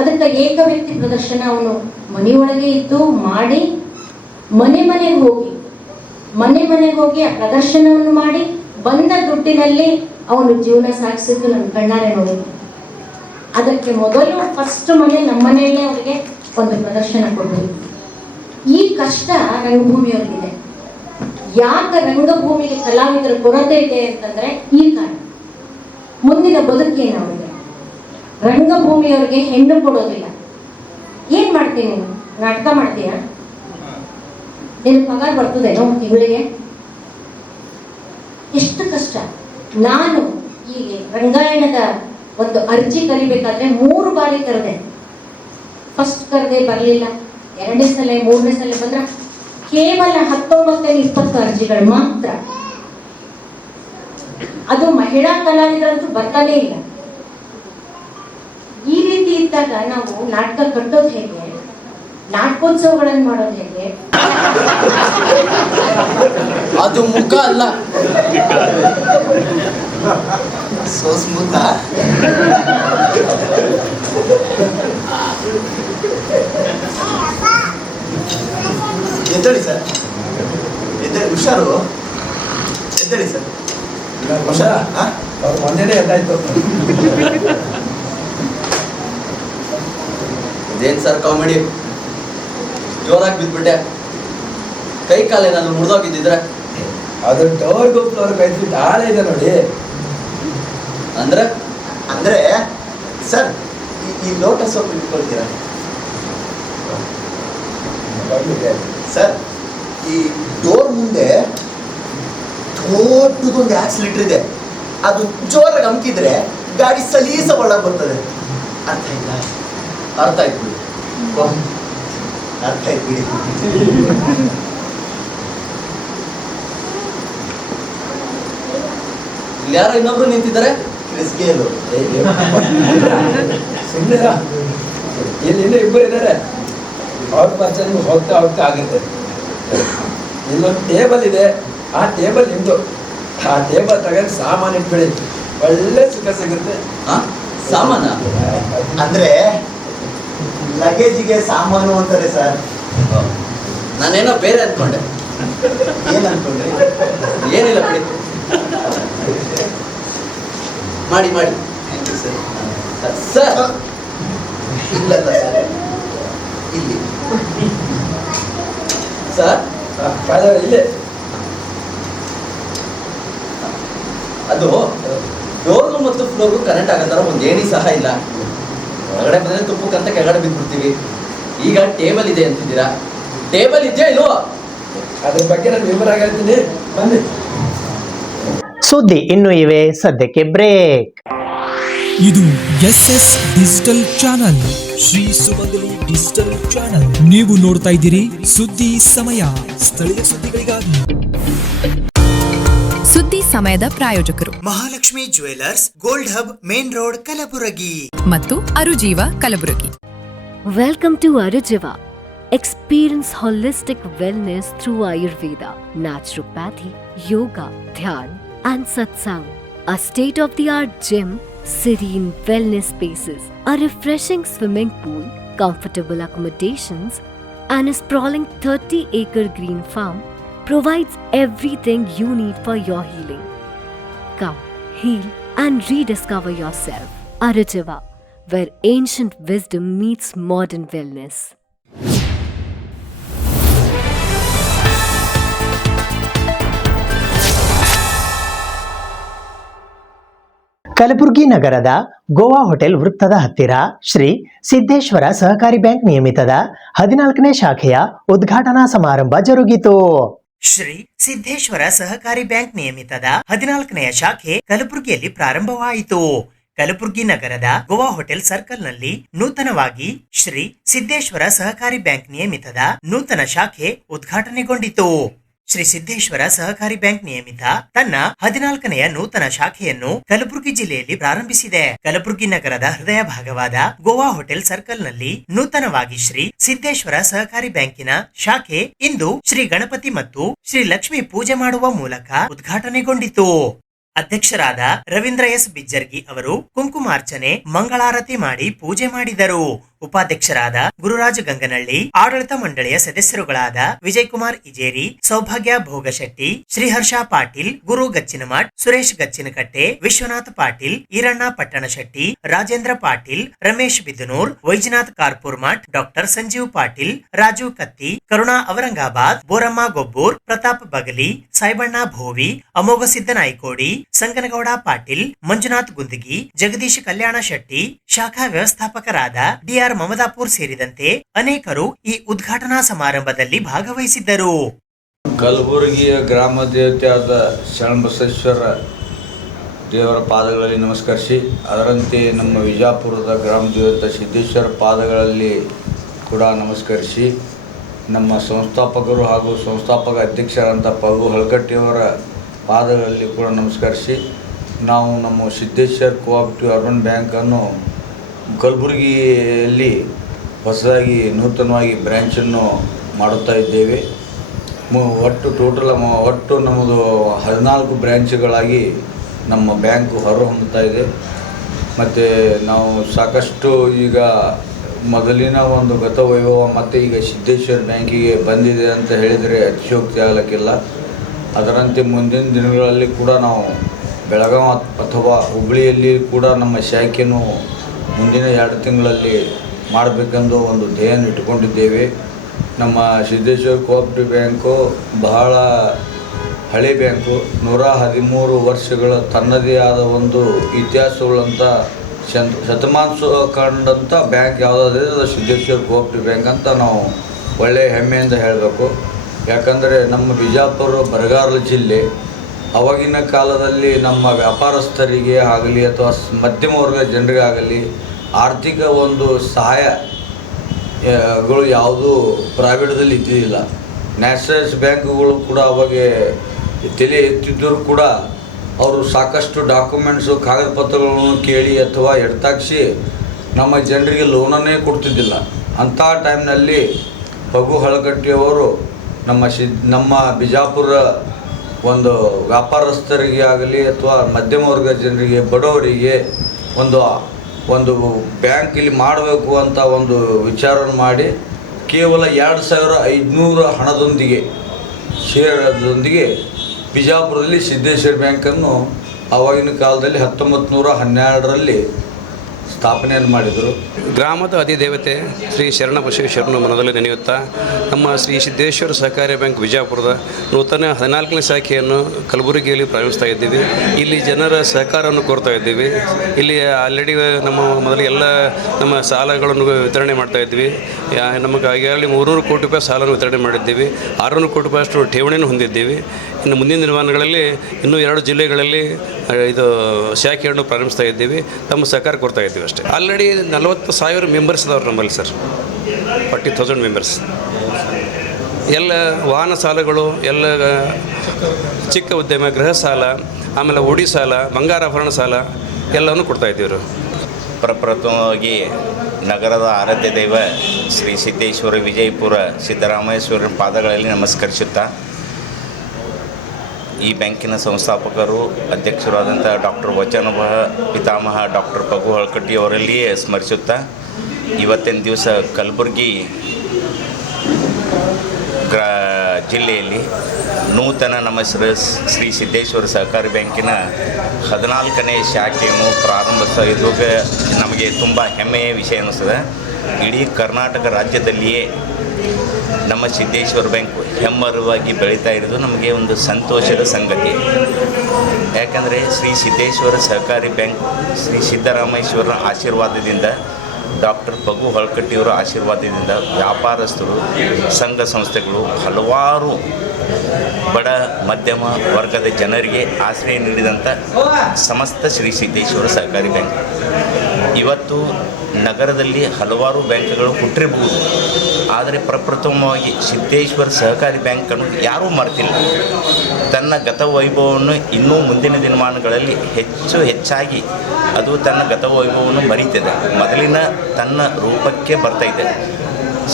ಅದಕ್ಕೆ ಏಕ ವ್ಯಕ್ತಿ ಪ್ರದರ್ಶನ ಅವನು ಮನೆಯೊಳಗೆ ಇದ್ದು ಮಾಡಿ ಮನೆಗೆ ಹೋಗಿ ಆ ಪ್ರದರ್ಶನವನ್ನು ಮಾಡಿ ಬಂದ ದುಡ್ಡಿನಲ್ಲಿ ಅವನು ಜೀವನ ಸಾಗಿಸಿದ್ದು ನನ್ನ ಕಣ್ಣಾರೆ ನೋಡಿದ್ವಿ. ಅದಕ್ಕೆ ಮೊದಲು ಫಸ್ಟ್ ನಮ್ಮ ಮನೆಯಲ್ಲೇ ಅವರಿಗೆ ಒಂದು ಪ್ರದರ್ಶನ ಕೊಡ್ಬೋದು. ಈ ಕಷ್ಟ ರಂಗಭೂಮಿಯವ್ರಿಗಿದೆ. ಯಾಕೆ ರಂಗಭೂಮಿಗೆ ಕಲಾವಿದರ ಕೊರತೆ ಇದೆ ಅಂತಂದ್ರೆ ಈ ಕಾರಣ. ಮುಂದಿನ ಬದುಕೇನು ಅವರಿಗೆ? ರಂಗಭೂಮಿಯವ್ರಿಗೆ ಹೆಣ್ಣು ಕೊಡೋದಿಲ್ಲ. ಏನ್ ಮಾಡ್ತೀನಿ, ನಾಟಕ ಮಾಡ್ತೀಯ, ನಿನ್ ಪಗಾರ ಬರ್ತದೇನೋ ತಿಂಗಳಿಗೆ? ಎಷ್ಟು ಕಷ್ಟ. ನಾನು ಈ ರಂಗಾಯಣದ ಒಂದು ಅರ್ಜಿ ಕರಿಬೇಕಾದ್ರೆ 3 ಬಾರಿ ಕರೆದೆ. ಫಸ್ಟ್ ಕರೆದೆ, ಬರಲಿಲ್ಲ. 2ನೇ ಸಲ 3ನೇ ಸಲ ಬಂದ್ರೆ ಕೇವಲ 19-20 ಅರ್ಜಿಗಳು ಮಾತ್ರ. ಅದು ಮಹಿಳಾ ಕಲಾವಿದರಂತೂ ಬರ್ತಾನೇ ಇಲ್ಲ. ಈ ರೀತಿ ಇದ್ದಾಗ ನಾವು ನಾಟಕ ಕಟ್ಟೋದು ಹೇಗೆ, ನಾಟಕೋತ್ಸವಗಳನ್ನು ಮಾಡೋದು ಹೇಗೆ? ಅದು ಮುಖ ಅಲ್ಲ, ಸೋಸ್ಮುಖ. ಎದ್ದೇಳಿ ಸರ್, ಎದ್ದೇಳಿ, ಹುಷಾರು, ಎದ್ದೇಳಿ ಸರ್, ಹುಷಾರ. ಮೊನ್ನೆನೇ ಎದ್ದಾಯ್ತು. ಇದೇನು ಸರ್ ಕಾಮಿಡಿ? ಜೋರಾಗಿ ಬಿದ್ಬಿಟ್ಟೆ. ಕೈ ಕಾಲು ಏನಾದ್ರು ಮುರಿದೋಗಿದ್ದಿದ್ರೆ? ಅದು ಡೋರ್ ಗುಪ್ತವ್ರ ಕೈ ಬಿಟ್ಟು ಆಳೆ ಇದೆ ನೋಡಿ. ಅಂದ್ರೆ ಸರ್, ಈ ಲೋಟಸ್ ಸೊಪ್ಪು ಇಟ್ಕೊಳ್ತೀರಾ ಸರ್? ಈ ಡೋರ್ ಮುಂದೆ ದೊಡ್ಡದೊಂದು ಆಕ್ಸಿಲೇಟರ್ ಇದೆ. ಅದು ಜೋರಾಗಿ ಅಮ್ಕಿದ್ರೆ ಗಾಡಿ ಸಲೀಸ ಒಳಗೆ ಬರ್ತದೆ. ಅರ್ಥ ಆಯ್ತಾ? ಅರ್ಥ ಆಯ್ತು ಬಿಡಿ, ಅರ್ಥ ಆಯ್ತು ಬಿಡಿ. ಇಲ್ಲಿ ಯಾರೋ ಇನ್ನೊಬ್ರು ನಿಂತಿದ್ದಾರೆ. ಕ್ರಿಸ್ಗೇಲು ಸುಮ್ಮನೆ ಇಲ್ಲಿ ಇನ್ನೂ 2 ಇದ್ದಾರೆ. ಅವ್ರ ಪರಿಚಯ ನಿಮ್ಗೆ ಹೋಗ್ತಾ ಆಗುತ್ತೆ. ಇಲ್ಲೊಂದು ಟೇಬಲ್ ಇದೆ, ಆ ಟೇಬಲ್ ನಿಮ್ದು. ಆ ಟೇಬಲ್ ತಗೊಂಡು ಸಾಮಾನು ಇಟ್ಬಿಡಿ, ಒಳ್ಳೆ ಸುಖ ಸಿಗುತ್ತೆ. ಸಾಮಾನ ಅಂದ್ರೆ ಲಗೇಜಿಗೆ ಸಾಮಾನು ಅಂತಾರೆ ಸರ್. ನಾನೇನೋ ಬೇರೆ ಅನ್ಕೊಂಡೆ. ಏನ್ ಅನ್ಕೊಂಡ್ರಿ? ಏನಿಲ್ಲ ಬಿಡಿ, ಮಾಡಿ ಮಾಡಿ. ಸರ್ ಇಲ್ಲ ಸರ್, ಇಲ್ಲಿ ಸರ್ ಇಲ್ಲೇ. ಅದು ಡೋರ್ಗು ಮತ್ತು ಫ್ಲೋರ್ಗೂ ಕನೆಕ್ಟ್ ಆಗೋ ಥರ ಒಂದು ಏಣಿ ಸಹ ಇಲ್ಲ. ಹೊರಗಡೆ ಬಂದರೆ ತುಪ್ಪಕ್ಕಂತ ಕೆಳಗಡೆ ಬಿದ್ದುಬಿಡ್ತೀವಿ. ಈಗ ಟೇಬಲ್ ಇದೆ ಅಂತಿದ್ದೀರಾ, ಟೇಬಲ್ ಇದೆಯಾ ಇಲ್ವೋ? ಅದ್ರ ಬಗ್ಗೆ ನಾನು ವಿವರ ಹೇಳ್ತೀನಿ, ಬನ್ನಿ. ಸುದ್ದಿ ಇನ್ನೂ ಇವೆ, ಸದ್ಯಕ್ಕೆ ಬ್ರೇಕ್. ಇದು SS ಡಿಜಿಟಲ್ ಚಾನಲ್, ಶ್ರೀ ಸುಮಂಗಲಿ ಡಿಜಿಟಲ್ ಚಾನಲ್. ನೀವು ನೋಡ್ತಾ ಇದ್ದೀರಿ ಸುದ್ದಿ ಸಮಯ, ಸ್ಥಳೀಯ ಸುದ್ದಿಗಳಿಗಾಗಿ. ಸುದ್ದಿ ಸಮಯದ ಪ್ರಾಯೋಜಕರು Mahalakshmi jewellers, gold hub, main road, Kalaburagi ಮತ್ತು ಅರುಜೀವ Kalaburagi. Welcome to Arujiva. Experience holistic wellness through Ayurveda, naturopathy, yoga, dhyan, and satsang. A state-of-the-art gym, serene wellness spaces, a refreshing swimming pool, comfortable accommodations, and a sprawling 30-acre green farm provides everything you need for your healing. Come, heal, and rediscover yourself. Arujiva, where ancient wisdom meets modern wellness. Kalaburagi ನಗರದ Goa hotel ವೃತ್ತದ ಹತ್ತಿರ ಶ್ರೀ ಸಿದ್ದೇಶ್ವರ ಸಹಕಾರಿ bank ನಿಯಮಿತದ 14ನೇ ಶಾಖೆಯ ಉದ್ಘಾಟನಾ ಸಮಾರಂಭ ಜರುಗಿತು. ಶ್ರೀ ಸಿದ್ದೇಶ್ವರ ಸಹಕಾರಿ bank ನಿಯಮಿತದ 14ನೆಯ ಶಾಖೆ ಕಲಬುರಗಿಯಲ್ಲಿ ಪ್ರಾರಂಭವಾಯಿತು. ಕಲಬುರಗಿ ನಗರದ ಗೋವಾ ಹೋಟೆಲ್ ಸರ್ಕಲ್ ನಲ್ಲಿ ನೂತನವಾಗಿ ಶ್ರೀ ಸಿದ್ದೇಶ್ವರ ಸಹಕಾರಿ ಬ್ಯಾಂಕ್ ನಿಯಮಿತದ ನೂತನ ಶಾಖೆ ಉದ್ಘಾಟನೆಗೊಂಡಿತು. ಶ್ರೀ ಸಿದ್ದೇಶ್ವರ ಸಹಕಾರಿ ಬ್ಯಾಂಕ್ ನಿಯಮಿತ ತನ್ನ 14ನೆಯ ನೂತನ ಶಾಖೆಯನ್ನು ಕಲಬುರಗಿ ಜಿಲ್ಲೆಯಲ್ಲಿ ಪ್ರಾರಂಭಿಸಿದೆ. ಕಲಬುರಗಿ ನಗರದ ಹೃದಯ ಭಾಗವಾದ ಗೋವಾ ಹೋಟೆಲ್ ಸರ್ಕಲ್ ನಲ್ಲಿ ನೂತನವಾಗಿ ಶ್ರೀ ಸಿದ್ದೇಶ್ವರ ಸಹಕಾರಿ ಬ್ಯಾಂಕಿನ ಶಾಖೆ ಇಂದು ಶ್ರೀ ಗಣಪತಿ ಮತ್ತು ಶ್ರೀ ಲಕ್ಷ್ಮಿ ಪೂಜೆ ಮಾಡುವ ಮೂಲಕ ಉದ್ಘಾಟನೆಗೊಂಡಿತು. ಅಧ್ಯಕ್ಷರಾದ ರವೀಂದ್ರ ಎಸ್ ಬಿಜ್ಜರ್ಗಿ ಅವರು ಕುಂಕುಮಾರ್ಚನೆ, ಮಂಗಳಾರತಿ ಮಾಡಿ ಪೂಜೆ ಮಾಡಿದರು. ಉಪಾಧ್ಯಕ್ಷರಾದ ಗುರುರಾಜ್ ಗಂಗನಹಳ್ಳಿ, ಆಡಳಿತ ಮಂಡಳಿಯ ಸದಸ್ಯರುಗಳಾದ ವಿಜಯಕುಮಾರ್ ಇಜೇರಿ, ಸೌಭಾಗ್ಯ ಭೋಗಶೆಟ್ಟಿ, ಶ್ರೀಹರ್ಷ ಪಾಟೀಲ್, ಗುರು ಗಚ್ಚಿನಮಠ್, ಸುರೇಶ್ ಗಚ್ಚಿನಕಟ್ಟೆ, ವಿಶ್ವನಾಥ್ ಪಾಟೀಲ್, ಈರಣ್ಣ ಪಟ್ಟಣಶೆಟ್ಟಿ, ರಾಜೇಂದ್ರ ಪಾಟೀಲ್, ರಮೇಶ್ ಬಿದನೂರ್, ವೈಜನಾಥ್ ಕಾರ್ಪೂರ್ ಮಠ್, ಡಾಕ್ಟರ್ ಸಂಜೀವ್ ಪಾಟೀಲ್, ರಾಜು ಕತ್ತಿ, ಕರುಣಾ ಔರಂಗಾಬಾದ್, ಬೋರಮ್ಮ ಗೊಬ್ಬೂರ್, ಪ್ರತಾಪ್ ಬಗಲಿ, ಸಾಯ್ಬಣ್ಣ ಭೋವಿ, ಅಮೋಘ ಸಿದ್ದ ನಾಯ್ಕೋಡಿ, ಸಂಗನಗೌಡ ಪಾಟೀಲ್, ಮಂಜುನಾಥ್ ಗುಂದಗಿ, ಜಗದೀಶ್ ಕಲ್ಯಾಣ ಶೆಟ್ಟಿ, ಶಾಖಾ ವ್ಯವಸ್ಥಾಪಕರಾದ ಡಿಆರ್ ಮಮದಾಪುರ್ ಸೇರಿದಂತೆ ಅನೇಕರು ಈ ಉದ್ಘಾಟನಾ ಸಮಾರಂಭದಲ್ಲಿ ಭಾಗವಹಿಸಿದ್ದರು. ಕಲಬುರಗಿಯ ಗ್ರಾಮ ದೇವತೆಯಾದ ಶರಣಬಸವೇಶ್ವರ ದೇವರ ಪಾದಗಳಲ್ಲಿ ನಮಸ್ಕರಿಸಿ, ಅದರಂತೆ ನಮ್ಮ ವಿಜಾಪುರದ ಗ್ರಾಮ ದೇವತೆ ಸಿದ್ದೇಶ್ವರ ಪಾದಗಳಲ್ಲಿ ಕೂಡ ನಮಸ್ಕರಿಸಿ, ನಮ್ಮ ಸಂಸ್ಥಾಪಕರು ಹಾಗೂ ಸಂಸ್ಥಾಪಕ ಅಧ್ಯಕ್ಷರಂಥ ಪಗು ಹಳಕಟ್ಟಿಯವರ ಪಾದಗಳಲ್ಲಿ ಕೂಡ ನಮಸ್ಕರಿಸಿ, ನಾವು ನಮ್ಮ ಸಿದ್ದೇಶ್ವರ ಕೋಆಪರೇಟಿವ್ ಅರ್ಬನ್ ಬ್ಯಾಂಕನ್ನು ಕಲಬುರಗಿಯಲ್ಲಿ ಹೊಸದಾಗಿ ನೂತನವಾಗಿ ಬ್ರ್ಯಾಂಚನ್ನು ಮಾಡುತ್ತಾ ಇದ್ದೇವೆ. ಒಟ್ಟು ನಮ್ಮದು 14 ಬ್ರ್ಯಾಂಚ್ಗಳಾಗಿ ನಮ್ಮ ಬ್ಯಾಂಕು ಹೊರಹೊಮ್ಮುತ್ತಾ ಇದೆ. ಮತ್ತು ನಾವು ಸಾಕಷ್ಟು ಈಗ ಮೊದಲಿನ ಒಂದು ಗತವೈಭವ ಮತ್ತು ಈಗ ಸಿದ್ದೇಶ್ವರ ಬ್ಯಾಂಕಿಗೆ ಬಂದಿದೆ ಅಂತ ಹೇಳಿದರೆ ಅತಿಶಯೋಕ್ತಿ ಆಗಲಿಕ್ಕಿಲ್ಲ. ಅದರಂತೆ ಮುಂದಿನ ದಿನಗಳಲ್ಲಿ ಕೂಡ ನಾವು ಬೆಳಗಾವಿ ಅಥವಾ ಹುಬ್ಬಳ್ಳಿಯಲ್ಲಿ ಕೂಡ ನಮ್ಮ ಶಾಖೆಯನ್ನು ಮುಂದಿನ 2 ತಿಂಗಳಲ್ಲಿ ಮಾಡಬೇಕೆಂದು ಒಂದು ಧ್ಯೇಯವನ್ನು ಇಟ್ಟುಕೊಂಡಿದ್ದೇವೆ. ನಮ್ಮ ಸಿದ್ದೇಶ್ವರ ಕೋಆಪರೇಟಿವ್ ಬ್ಯಾಂಕು ಬಹಳ ಹಳೆ ಬ್ಯಾಂಕು, 113 ವರ್ಷಗಳ ತನ್ನದೇ ಆದ ಒಂದು ಇತಿಹಾಸಗಳಂಥ ಶತಮಾನ ಕಂಡಂಥ ಬ್ಯಾಂಕ್ ಯಾವುದಾದ್ರೆ ಅದು ಸಿದ್ದೇಶ್ವರ ಕೋಆಪರೇಟಿವ್ ಬ್ಯಾಂಕ್ ಅಂತ ನಾವು ಒಳ್ಳೆಯ ಹೆಮ್ಮೆಯಿಂದ ಹೇಳಬೇಕು. ಯಾಕಂದರೆ ನಮ್ಮ ಬಿಜಾಪುರ ಬರಗಾಲ ಜಿಲ್ಲೆ, ಅವಾಗಿನ ಕಾಲದಲ್ಲಿ ನಮ್ಮ ವ್ಯಾಪಾರಸ್ಥರಿಗೆ ಆಗಲಿ ಅಥವಾ ಮಧ್ಯಮ ವರ್ಗದ ಜನರಿಗಾಗಲಿ ಆರ್ಥಿಕ ಒಂದು ಸಹಾಯಗಳು ಯಾವುದೂ ಪ್ರೈವೇಟ್ದಲ್ಲಿ ಇದ್ದಿದ್ದಿಲ್ಲ. ನ್ಯಾಷನಲೈಸ್ ಬ್ಯಾಂಕುಗಳು ಕೂಡ ಅವಾಗ ತಲೆ ಎತ್ತಿದ್ದರೂ ಕೂಡ ಅವರು ಸಾಕಷ್ಟು ಡಾಕ್ಯುಮೆಂಟ್ಸು ಕಾಗದ ಪತ್ರಗಳನ್ನು ಕೇಳಿ ಅಥವಾ ಎಡ್ತಾಕ್ಸಿ ನಮ್ಮ ಜನರಿಗೆ ಲೋನನ್ನೇ ಕೊಡ್ತಿದ್ದಿಲ್ಲ. ಅಂಥ ಟೈಮ್ನಲ್ಲಿ ಪಗು ಹಳಕಟ್ಟಿಯವರು ನಮ್ಮ ಬಿಜಾಪುರ ಒಂದು ವ್ಯಾಪಾರಸ್ಥರಿಗೆ ಆಗಲಿ ಅಥವಾ ಮಧ್ಯಮ ವರ್ಗದ ಜನರಿಗೆ, ಬಡವರಿಗೆ ಒಂದು ಬ್ಯಾಂಕ್ ಇಲ್ಲಿ ಮಾಡಬೇಕು ಅಂತ ಒಂದು ವಿಚಾರವನ್ನು ಮಾಡಿ ಕೇವಲ 2500 ಹಣದೊಂದಿಗೆ ಶೇರದೊಂದಿಗೆ ಬಿಜಾಪುರದಲ್ಲಿ ಸಿದ್ದೇಶ್ವರ ಬ್ಯಾಂಕನ್ನು ಆವಾಗಿನ ಕಾಲದಲ್ಲಿ 1912ರಲ್ಲಿ ಸ್ಥಾಪನೆಯನ್ನು ಮಾಡಿದರು. ಗ್ರಾಮದ ಅಧಿದೇವತೆ ಶ್ರೀ ಶರಣಬಸವೇಶ್ವರನ ಮನದಲ್ಲಿ ನೆನೆಯುತ್ತಾ ನಮ್ಮ ಶ್ರೀ ಸಿದ್ದೇಶ್ವರ ಸಹಕಾರಿ ಬ್ಯಾಂಕ್ ವಿಜಯಪುರದ ನೂತನ 14ನೇ ಶಾಖೆಯನ್ನು ಕಲಬುರಗಿಯಲ್ಲಿ ಪ್ರಾರಂಭಿಸ್ತಾ ಇದ್ದೀವಿ. ಇಲ್ಲಿ ಜನರ ಸಹಕಾರವನ್ನು ಕೋರ್ತಾ ಇದ್ದೀವಿ. ಇಲ್ಲಿ ಆಲ್ರೆಡಿ ಮೊದಲು ಎಲ್ಲ ನಮ್ಮ ಸಾಲಗಳನ್ನು ವಿತರಣೆ ಮಾಡ್ತಾ ಇದ್ವಿ. ನಮಗೆ ಈಗಾಗಲೇ 300 ಕೋಟಿ ರೂಪಾಯಿ ಸಾಲವನ್ನು ವಿತರಣೆ ಮಾಡಿದ್ದೀವಿ. 600 ಕೋಟಿ ರೂಪಾಯಿ ಅಷ್ಟು ಠೇವಣಿಯನ್ನು ಹೊಂದಿದ್ದೀವಿ. ಇನ್ನು ಮುಂದಿನ ದಿನಮಾನಗಳಲ್ಲಿ ಇನ್ನೂ 2 ಜಿಲ್ಲೆಗಳಲ್ಲಿ ಇದು ಶಾಖೆಯನ್ನು ಪ್ರಾರಂಭಿಸ್ತಾ ಇದ್ದೀವಿ. ತಮ್ಮ ಸಹಕಾರ ಕೊಡ್ತಾ ಇದ್ದೀವಿ ಅಷ್ಟೇ. ಆಲ್ರೆಡಿ 40,000 ಮೆಂಬರ್ಸ್ ಇದಾವ್ರು ನಮ್ಮಲ್ಲಿ ಸರ್. 40,000 ಮೆಂಬರ್ಸ್. ಎಲ್ಲ ವಾಹನ ಸಾಲಗಳು, ಎಲ್ಲ ಚಿಕ್ಕ ಉದ್ಯಮ, ಗೃಹ ಸಾಲ, ಆಮೇಲೆ ಒಡಿ ಸಾಲ, ಬಂಗಾರಾಭರಣ ಸಾಲ ಎಲ್ಲವನ್ನು ಕೊಡ್ತಾ ಇದ್ದೀವಿ. ಪ್ರಪ್ರಥಮವಾಗಿ ನಗರದ ಆರಾಧ್ಯ ದೈವ ಶ್ರೀ ಸಿದ್ದೇಶ್ವರ ವಿಜಯಪುರ ಸಿದ್ದರಾಮೇಶ್ವರನ ಪಾದಗಳಲ್ಲಿ ನಮಸ್ಕರಿಸುತ್ತಾ, ಈ ಬ್ಯಾಂಕಿನ ಸಂಸ್ಥಾಪಕರು ಅಧ್ಯಕ್ಷರಾದಂಥ ಡಾಕ್ಟರ್ ವಚನ ಪಿತಾಮಹ ಡಾಕ್ಟರ್ ಪಗು ಹಳಕಟ್ಟಿ ಅವರಲ್ಲಿಯೇ ಸ್ಮರಿಸುತ್ತಾ, ಇವತ್ತಿನ ದಿವಸ ಕಲಬುರಗಿ ಜಿಲ್ಲೆಯಲ್ಲಿ ನೂತನ ನಮ್ಮ ಶ್ರೀ ಸಿದ್ದೇಶ್ವರ ಸಹಕಾರಿ ಬ್ಯಾಂಕಿನ 14ನೇ ಶಾಖೆಯನ್ನು ಪ್ರಾರಂಭಿಸಿದಾಗ ನಮಗೆ ತುಂಬ ಹೆಮ್ಮೆಯ ವಿಷಯ ಅನ್ನಿಸ್ತದೆ. ಇಡೀ ಕರ್ನಾಟಕ ರಾಜ್ಯದಲ್ಲಿಯೇ ನಮ್ಮ ಸಿದ್ದೇಶ್ವರ ಬ್ಯಾಂಕ್ ಹೆಮ್ಮರವಾಗಿ ಬೆಳೀತಾ ಇರೋದು ನಮಗೆ ಒಂದು ಸಂತೋಷದ ಸಂಗತಿ. ಯಾಕಂದರೆ ಶ್ರೀ ಸಿದ್ದೇಶ್ವರ ಸಹಕಾರಿ ಬ್ಯಾಂಕ್ ಶ್ರೀ ಸಿದ್ದರಾಮೇಶ್ವರನ ಆಶೀರ್ವಾದದಿಂದ, ಡಾಕ್ಟರ್ ಪಗು ಹಳಕಟ್ಟಿಯವರ ಆಶೀರ್ವಾದದಿಂದ ವ್ಯಾಪಾರಸ್ಥರು, ಸಂಘ ಸಂಸ್ಥೆಗಳು, ಹಲವಾರು ಬಡ ಮಧ್ಯಮ ವರ್ಗದ ಜನರಿಗೆ ಆಶ್ರಯ ನೀಡಿದಂಥ ಸಮಸ್ತ ಶ್ರೀ ಸಿದ್ದೇಶ್ವರ ಸಹಕಾರಿ ಬ್ಯಾಂಕ್ ಇವತ್ತು ನಗರದಲ್ಲಿ ಹಲವಾರು ಬ್ಯಾಂಕ್ಗಳು ಹುಟ್ಟಿರಬಹುದು. ಆದರೆ ಪ್ರಪ್ರಥಮವಾಗಿ ಸಿದ್ದೇಶ್ವರ ಸಹಕಾರಿ ಬ್ಯಾಂಕನ್ನು ಯಾರೂ ಮರೆತಿಲ್ಲ. ತನ್ನ ಗತವೈಭವವನ್ನು ಇನ್ನೂ ಮುಂದಿನ ದಿನಮಾನಗಳಲ್ಲಿ ಹೆಚ್ಚಾಗಿ ಅದು ತನ್ನ ಗತವೈಭವವನ್ನು ಮರೀತಿದೆ. ಮೊದಲಿನ ತನ್ನ ರೂಪಕ್ಕೆ ಬರ್ತಾಯಿದೆ.